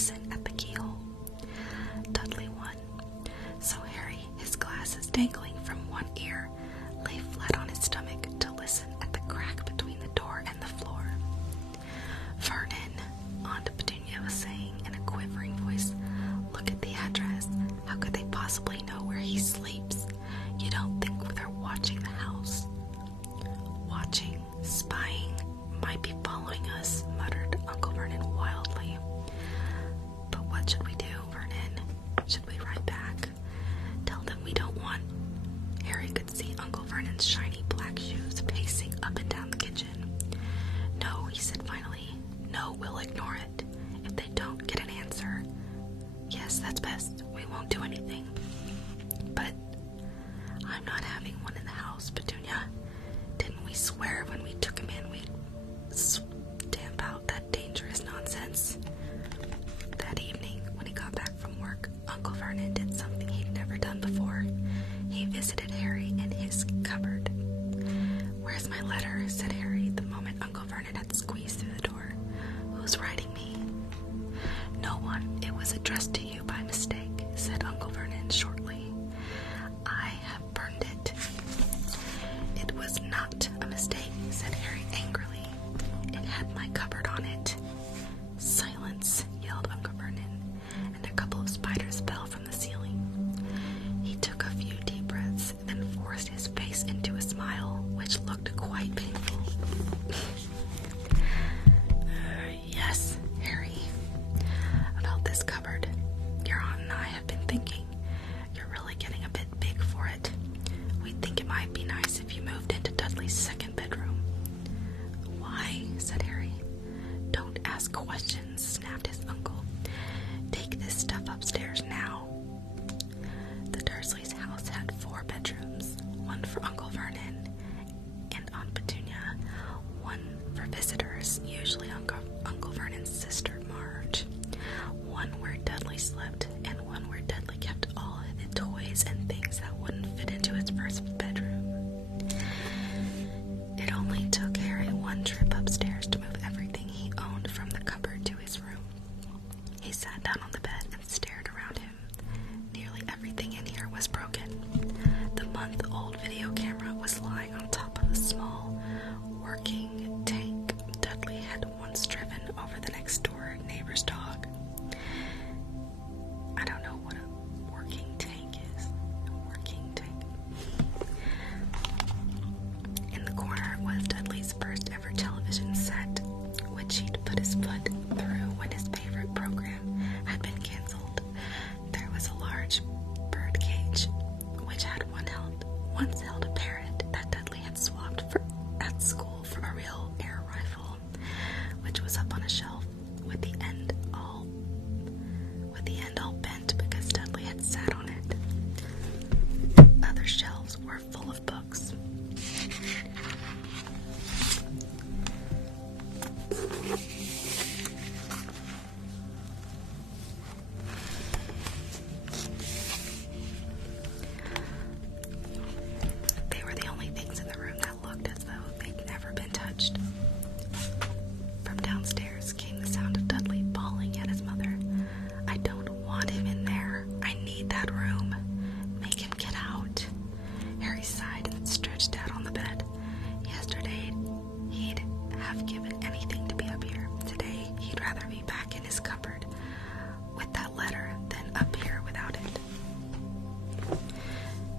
listen at the keyhole. Dudley won. So Harry, his glasses dangling from one ear, lay flat on his stomach to listen at the crack between the door and the floor. Vernon, Aunt Petunia was saying in a quivering voice, "Look at the address. How could they possibly know where he sleeps? You don't think they're watching the house?" "Watching, spying, might be following us," muttered Uncle Vernon wildly. "But what should we do, Vernon? Should we write back? Tell them we don't want..." Harry could see Uncle Vernon's shiny black shoes pacing up and down the kitchen. "No," he said finally. "No, we'll ignore it. If they don't get an answer..." "Yes, that's best. We won't do anything." "But I'm not having one in the house, Petunia. Didn't we swear when we took him in we'd stamp out that dangerous nonsense?" That evening, when he got back from work, Uncle Vernon did something he'd never done before. He visited Harry in his cupboard. "Where's my letter?" said Harry the moment Uncle Vernon had squeezed through the door. "Who's writing me?" "No one. It was addressed to you by mistake," said Uncle Vernon shortly. "I have burned it." "It was not a mistake," said Harry angrily. "It had my cupboard on it." "Silence," yelled Uncle Vernon, and a couple of spiders fell from the ceiling. He took a few deep breaths, then forced his face into a smile, which looked quite painful. "Yes, Harry. About this cupboard. Your aunt and I have been thinking. You're really getting a bit big for it. We think it might be nice if you moved into Dudley's second bedroom." "Why?" said Harry. "Don't ask questions," snapped his uncle. "Take this stuff upstairs now." The Dursleys' house had 4 bedrooms, one for Uncle Vernon and Aunt Petunia, one for visitors, usually Uncle Vernon's sister Marge, one where Dudley slept, and one where Dudley kept all of the toys and things that wouldn't fit into his first bedroom. It only took Harry one trip upstairs to move everything he owned from the cupboard to his room. He sat down on the bed and stared around him. Nearly everything in here was broken. The month-old video camera was lying on top of a small, working tank Dudley had once driven over the next-door neighbor's dog. I don't know what a working tank is. A working tank. In the corner was Dudley's first ever television set, which he'd put his foot through when his favorite program had been cancelled. There was a large bird cage, which had once held a parrot that Dudley had swapped at school for a real air rifle, which was up on a shelf with the end all bent because Dudley had sat on it. Other shelves were full of books. They were the only things in the room that looked as though they'd never been touched. From downstairs came the sound of Dudley bawling at his mother. "I don't want him in there. I need that room. Make him get out." Harry sighed and stretched out on the bed. Yesterday, he'd have given anything to be up here. Today, he'd rather be back in his cupboard with that letter than up here without it.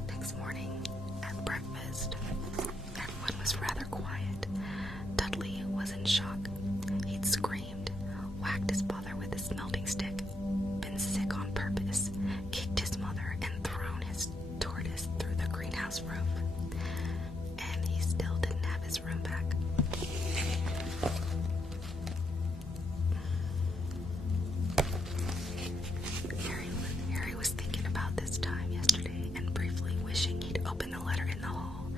Next morning, at breakfast, everyone was rather quiet. Dudley was in shock. He'd screamed, whacked his father with a smelting stick, been sick on purpose, kicked his mother, and thrown his tortoise through the greenhouse roof. And he still didn't have his room back. Harry was thinking about this time yesterday and briefly wishing he'd opened the letter in the hall.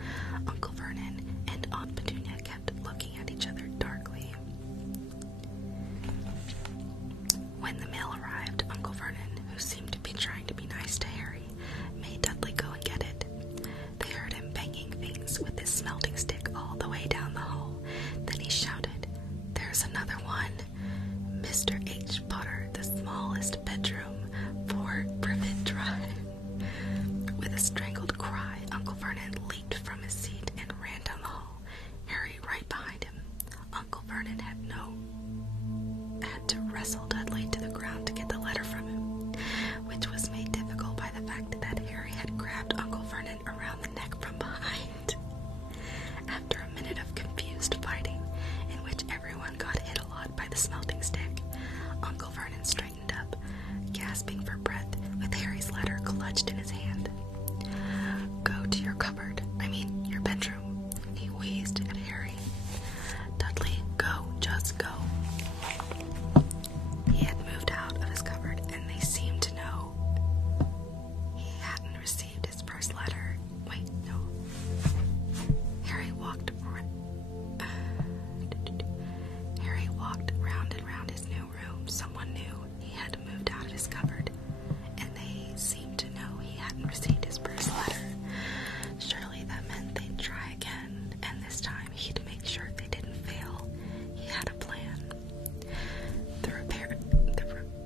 Uncle Vernon and Aunt Petunia kept looking at each other darkly. When the mail arrived, Uncle Vernon, who seemed to be trying to be nice to Harry, made Dudley go and get it. They heard him banging things with his smelting stick all the way down the hall. Then he shouted, "There's another one!" Mr. H. Potter, the small gasping for breath with Harry's letter clutched in his hand. "Go to your cupboard. Your bedroom," he wheezed at Harry. "Dudley, go. Just go." He had moved out of his cupboard, and they seemed to know he hadn't received his first letter. Wait, no. Harry walked round and round his new room. Someone knew he had moved out of his cupboard, and they seemed to know he hadn't received his first letter. Surely that meant they'd try again, and this time he'd make sure they didn't fail. He had a plan. The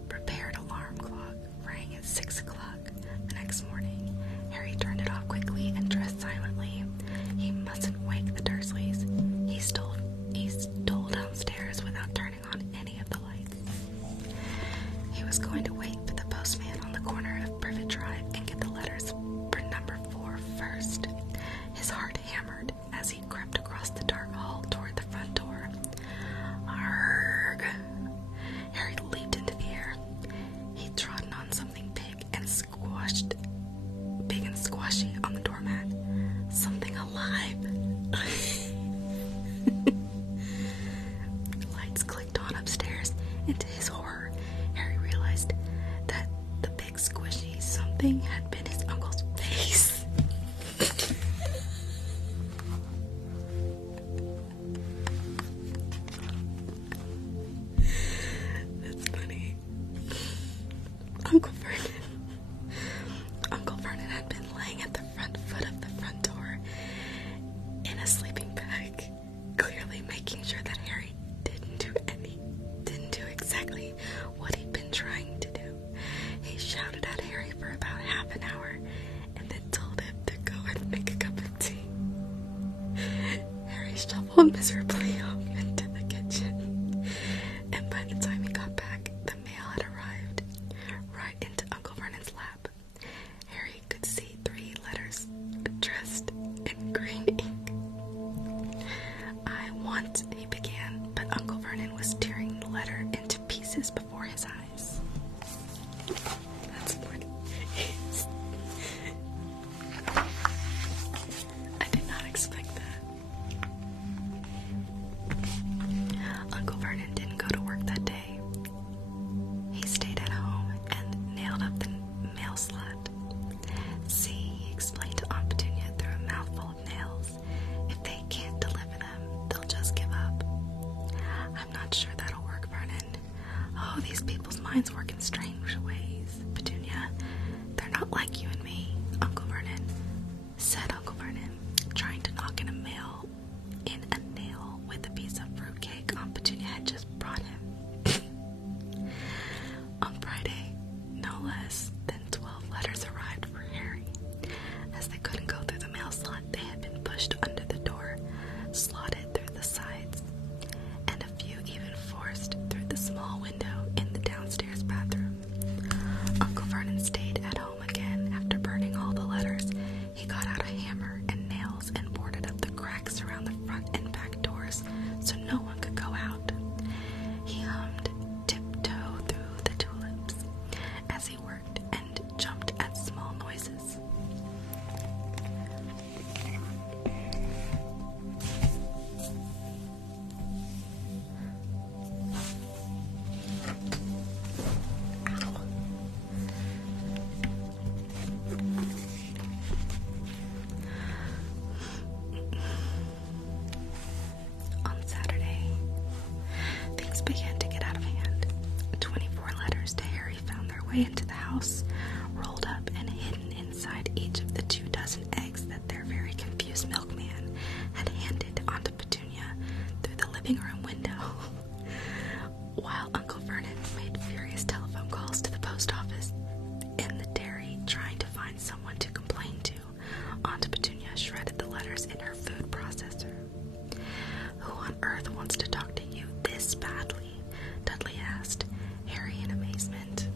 prepared alarm clock rang at 6 o'clock the next morning. Harry turned it off quickly and dressed silently. He mustn't wake the Dursleys. He stole downstairs without turning on any of the lights. He was going to wait for the postman on the corner of Privet Drive and get the letters for number 4 first. His heart hammered as he crept across the dark hall toward the front door. Arrgh! Harry leaped into the air. He trodden on something big and squashy on the doormat. Something alive. Lights clicked on upstairs, and to his horror, Harry realized that the big squishy something had been his uncle's face. That's funny. Uncle Vernon had been laying at the front foot of the front door in a sleeping bag, clearly making sure that Harry didn't do exactly what he'd been trying to do. He shouted at Harry for about half an hour and then told him to go and make a cup of tea. Harry shuffled miserably off into the kitchen, and by the time he got back, the mail had arrived right into Uncle Vernon's lap. Harry could see 3 letters addressed in green ink. "I want," he began, but Uncle Vernon was tearing the letter into pieces before his eyes. That's funny. I did not expect that. Uncle Vernon didn't go to work that day. He stayed at home and nailed up the mail slot. "See," he explained to Aunt Petunia through a mouthful of nails, "if they can't deliver them, they'll just give up." "I'm not sure that'll work, Vernon. Oh, these people's minds work in strange ways, Petunia. They're not like you and me, Uncle Vernon," said Uncle Vernon, trying to knock in a nail with a piece of fruitcake Aunt Petunia had just brought him. On Friday, no less than 12 letters arrived for Harry. As they couldn't go through the mail slot, they had been pushed under the door, slotted through the sides, and a few even forced through the small window in the downstairs bathroom. Uncle Vernon stayed at home again after burning all the letters. He got out a hammer and nails and boarded up the cracks around the front and back doors so no one could go out. He hummed "Tiptoe Through the Tulips" as he worked and jumped at small noises. On Saturday, things began to get out of hand. 24 letters to Harry found their way into the house, rolled up and hidden inside each of the 24 eggs that their very confused milkman had handed onto Petunia through the living room window. While Uncle Vernon made furious telephone calls to the post office and the dairy trying to find someone to complain to, Aunt Petunia shredded the letters in her food processor. "Who on earth wants to talk to you this badly?" Dudley asked, Harry in amazement.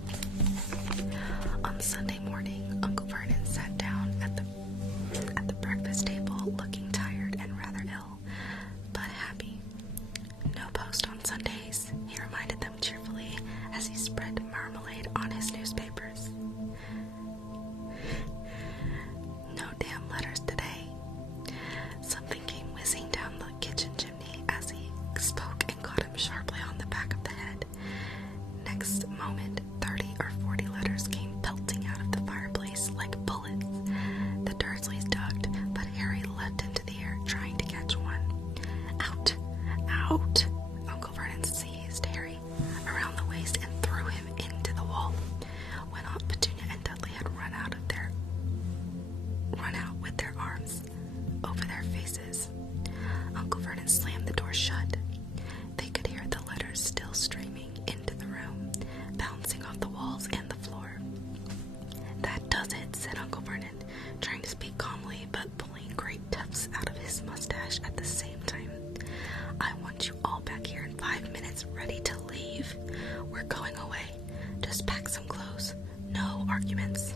arguments.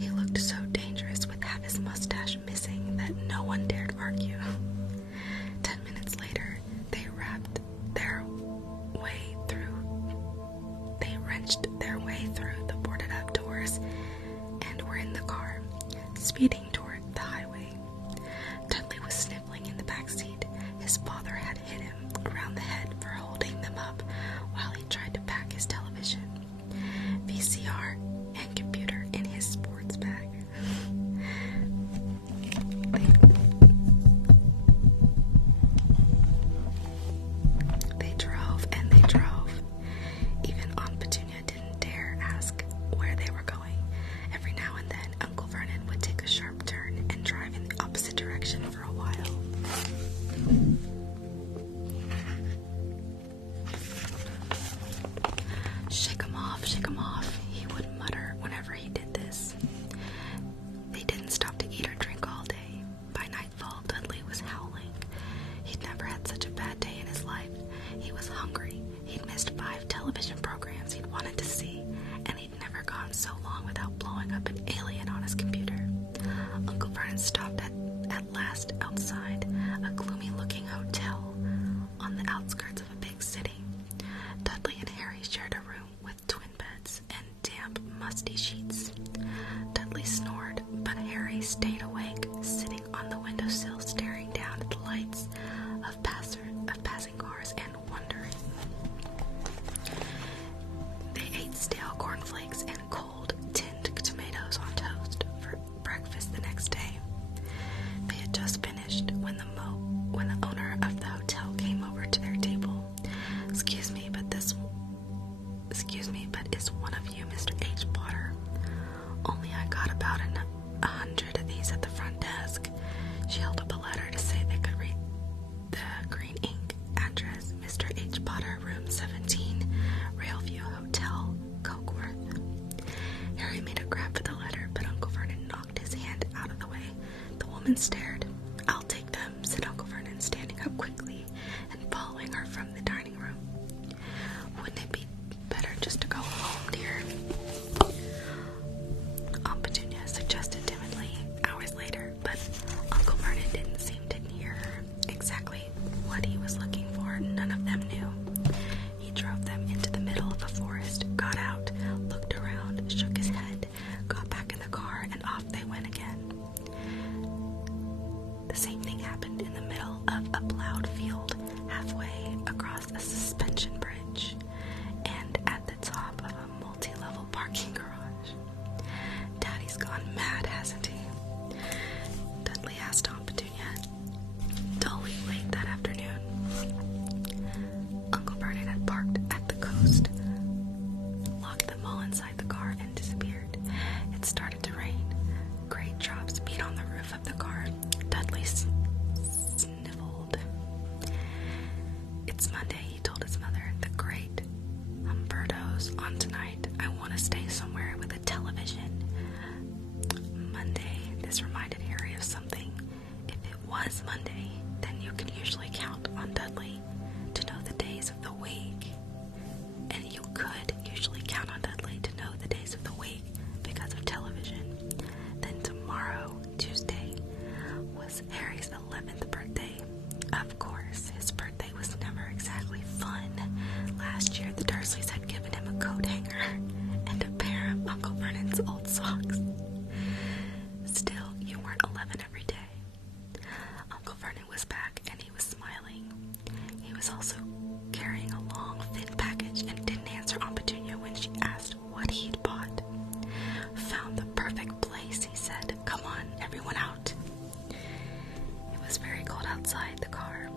He looked so dangerous with half his mustache missing that no one dared argue. 10 minutes later, they wrenched their way through the boarded up doors and were in the car, speeding toward the highway. Dudley was sniffling in the back seat. His father had hit him around the head for holding them up while he tried to pack his television, VCR, and computer in his sports bag. They drove and they drove. Even Aunt Petunia didn't dare ask where they were going. Every now and then, Uncle Vernon would take a sharp turn and drive in the opposite direction for a while. Shake 'em off, he would mutter whenever he did this. They didn't stop to eat or drink all day. By nightfall, Dudley was howling. He'd never had such a bad day in his life. He was hungry. He'd missed 5 television programs he'd wanted to see, and he'd never gone so long without blowing up an alien on his computer. Uncle Vernon stopped at last outside a gloomy-looking hotel on the outskirts of a big city. Dudley and Harry shared a room with twin beds and damp, musty sheets. Dudley snored, but Harry stayed awake, sitting on the windowsill, staring down at the lights of passing cars and wondering. They ate stale cornflakes and cold, tinned tomatoes on toast for breakfast the next day. They had just finished when the owner of the hotel came over to their table. Excuse me, but is one of you Mr. H. Potter? Only I got about 100 of these at the front desk. She held up a letter to say they could read the green ink address, Mr. H. Potter, room 17, Railview Hotel, Cokeworth. Harry made a grab for the letter, but Uncle Vernon knocked his hand out of the way. The woman stared. "I'll take them," said Uncle Vernon, standing up quickly and following her from the dining room. "Wouldn't it be better just to go home, dear?" Aunt Petunia suggested timidly hours later, but Uncle Vernon didn't seem to hear her. Exactly what he was looking for, none of them knew. He drove them into the middle of a forest, got out, looked around, shook his head, got back in the car, and off they went again. The same thing happened in the middle of a plowed field, halfway across a suspension bridge, and at the top of a multi-level parking garage. "Daddy's gone mad, hasn't he?" Dudley asked Aunt Petunia, dully late that afternoon. Uncle Vernon had parked at the coast, locked them all inside the car, and disappeared. It started to rain. Great drops beat on the roof of the car. Dudley sniffled. "It's Monday," he told his mother. "The great Humberto's on tonight. I want to stay somewhere with a television." Monday. This reminded Harry of something. If it was Monday, then you can usually count on Dudley to know the days of the week. And you could usually count on Dudley to know the days of the week because of television. Then tomorrow, Tuesday, was Harry's 11th birthday. Of course, his birthday was never exactly fun. Last year, the Dursleys had given him a coat hanger and a pair of Uncle Vernon's old socks. Still, you weren't 11 every day. Uncle Vernon was back, and he was smiling. He was also carrying a long, thin package and didn't answer Aunt Petunia when she asked what he'd bought. "Found the perfect place," he said. "Come on, everyone out." It was very cold outside the car.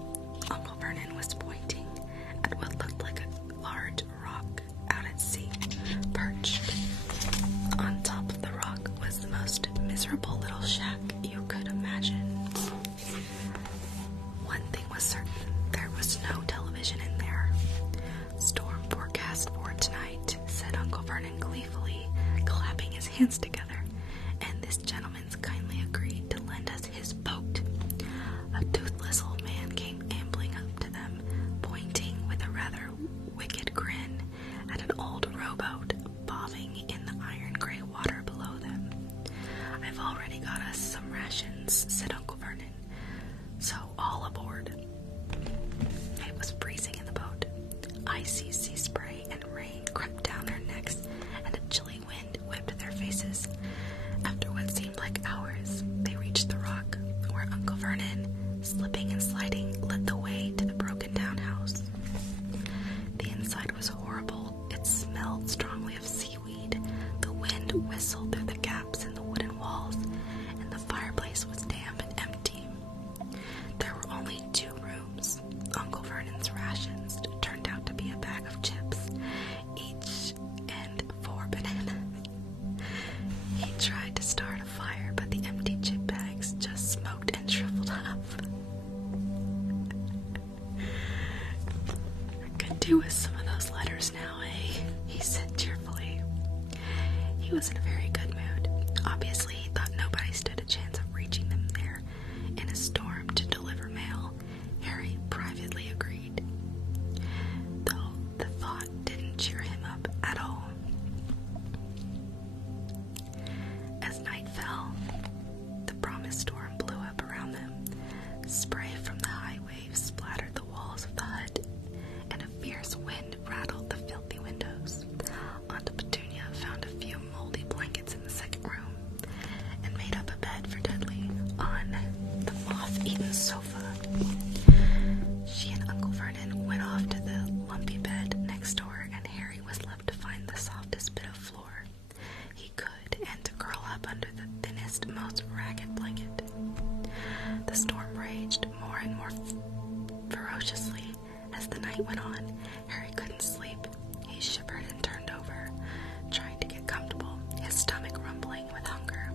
Uncle Vernon was pointing at what looked like a large rock out at sea. Perched on top of the rock was the most miserable little shack you could imagine. One thing was certain, there was no television in there. "Storm forecast for tonight," said Uncle Vernon gleefully, clapping his hands together, "and this gentleman's kindly agreed to lend us his boat." A toothless old man came ambling up to them, pointing with a rather wicked grin at an old rowboat bobbing in the iron He was in a very good mood. Obviously, he thought nobody stood a chance of reaching them there in a storm to deliver mail. Harry privately agreed, though the thought didn't cheer him up at all. As night fell, the promised storm blew up around them. Spray from the high waves splattered the walls of the hut, and a fierce wind rattled the filthy windows. Aunt Petunia found a few moldy blankets in the second room and made up a bed for Dudley on the moth-eaten sofa. She and Uncle Vernon went off to the lumpy bed next door, and Harry was left to find the softest bit of floor he could and to curl up under the thinnest, most ragged blanket. The storm raged more and more ferociously as the night went on. Harry couldn't sleep. He shivered and turned over, trying to get comfortable, his stomach rumbling with hunger.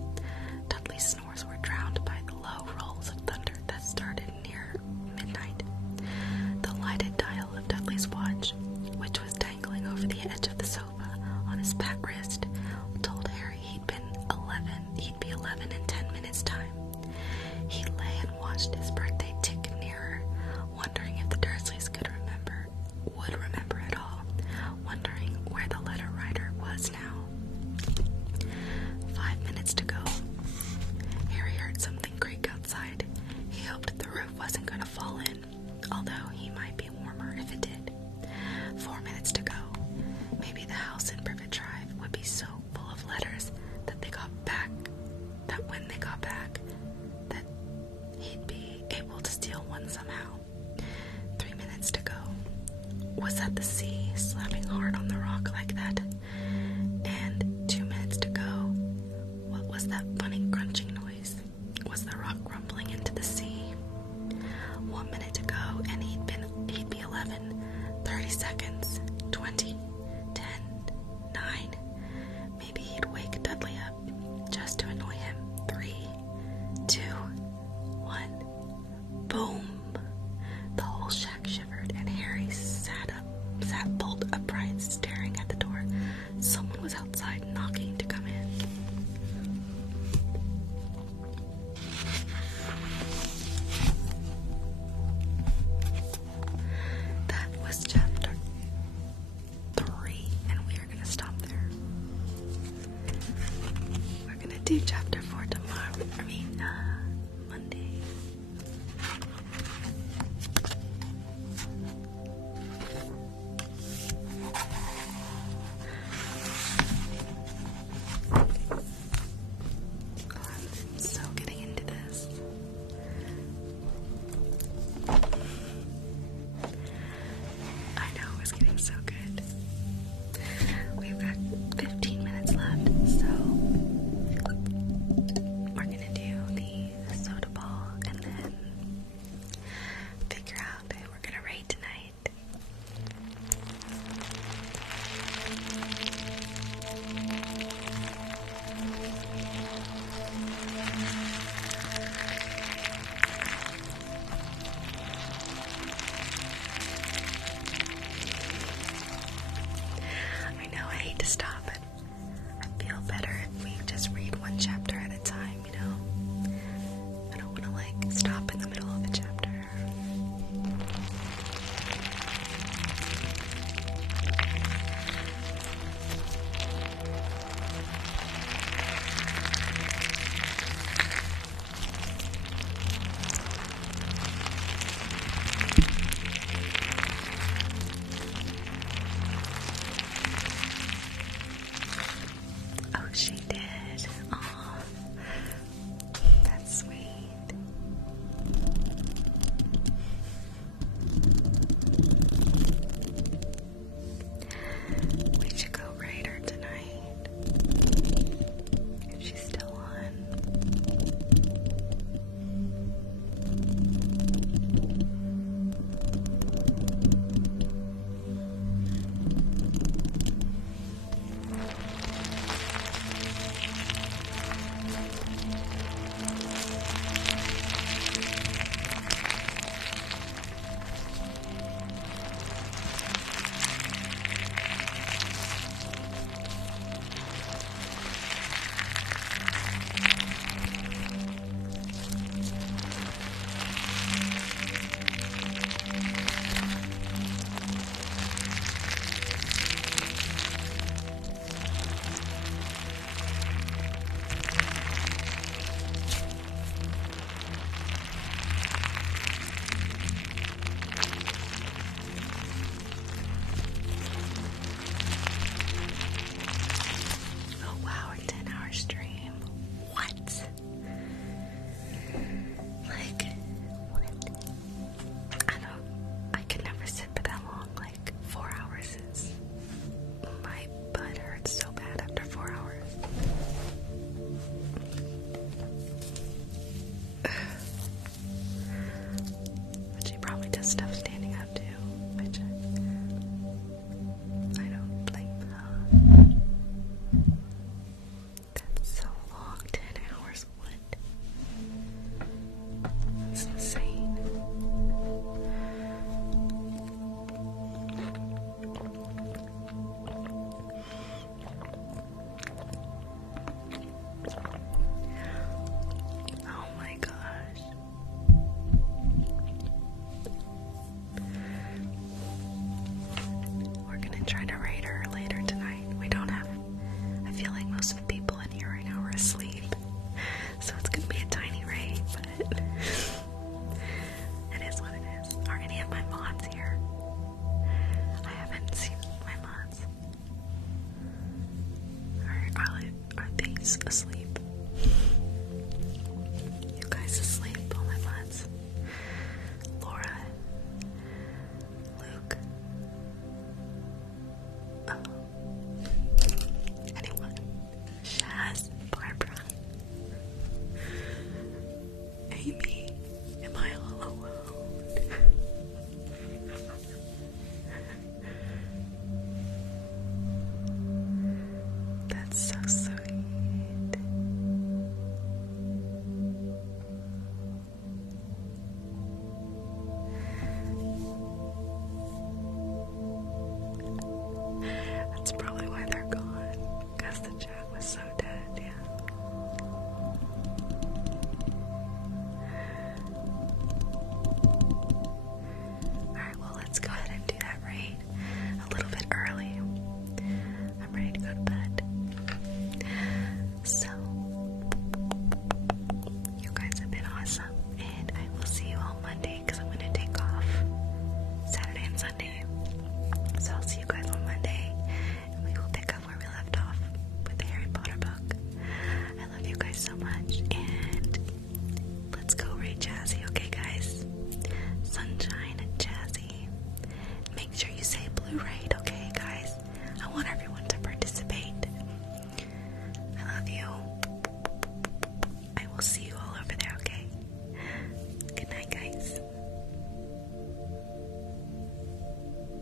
Dudley's snores were drowned by the low rolls of thunder that started near midnight. The lighted dial of Dudley's watch, which was dangling over the edge of the sofa on his back wrist, told Harry he'd be 11 in 10 minutes' time. He lay and watched his birthday tick nearer, wondering if the Dursleys would remember at all, wondering where the letter writer was now. 5 minutes to go. Harry heard something creak outside. He hoped the roof wasn't going to fall in, although he might be warmer if it did. 4 minutes to go. Maybe the house in Privet Drive would be so full of letters that when they got back, that he'd be able to steal one somehow. 3 minutes to go. Was that the sea slapping hard on the rock like that? And 2 minutes to go. What was that funny crunching noise? Was the rock rumbling into the sea? 1 minute to go, and he'd be 11. 30 seconds. 20. 10. 9. Maybe he'd wake Dudley up just to annoy him. 3, 2, 1. Boom! The whole shack shivered, and Harry sat bolt upright, staring at the door. Someone was outside, knocking to come in. That was chapter 3, and we are going to stop there. We're going to do chapter 4 tomorrow. Monday. I'm so getting into this. I know, it's getting so good. We've got 15 minutes left, so we're gonna do Are these asleep? You guys asleep? All my buds. Laura. Luke. Anyone? Shaz. Barbara. Amy. Am I all alone? That's so sweet.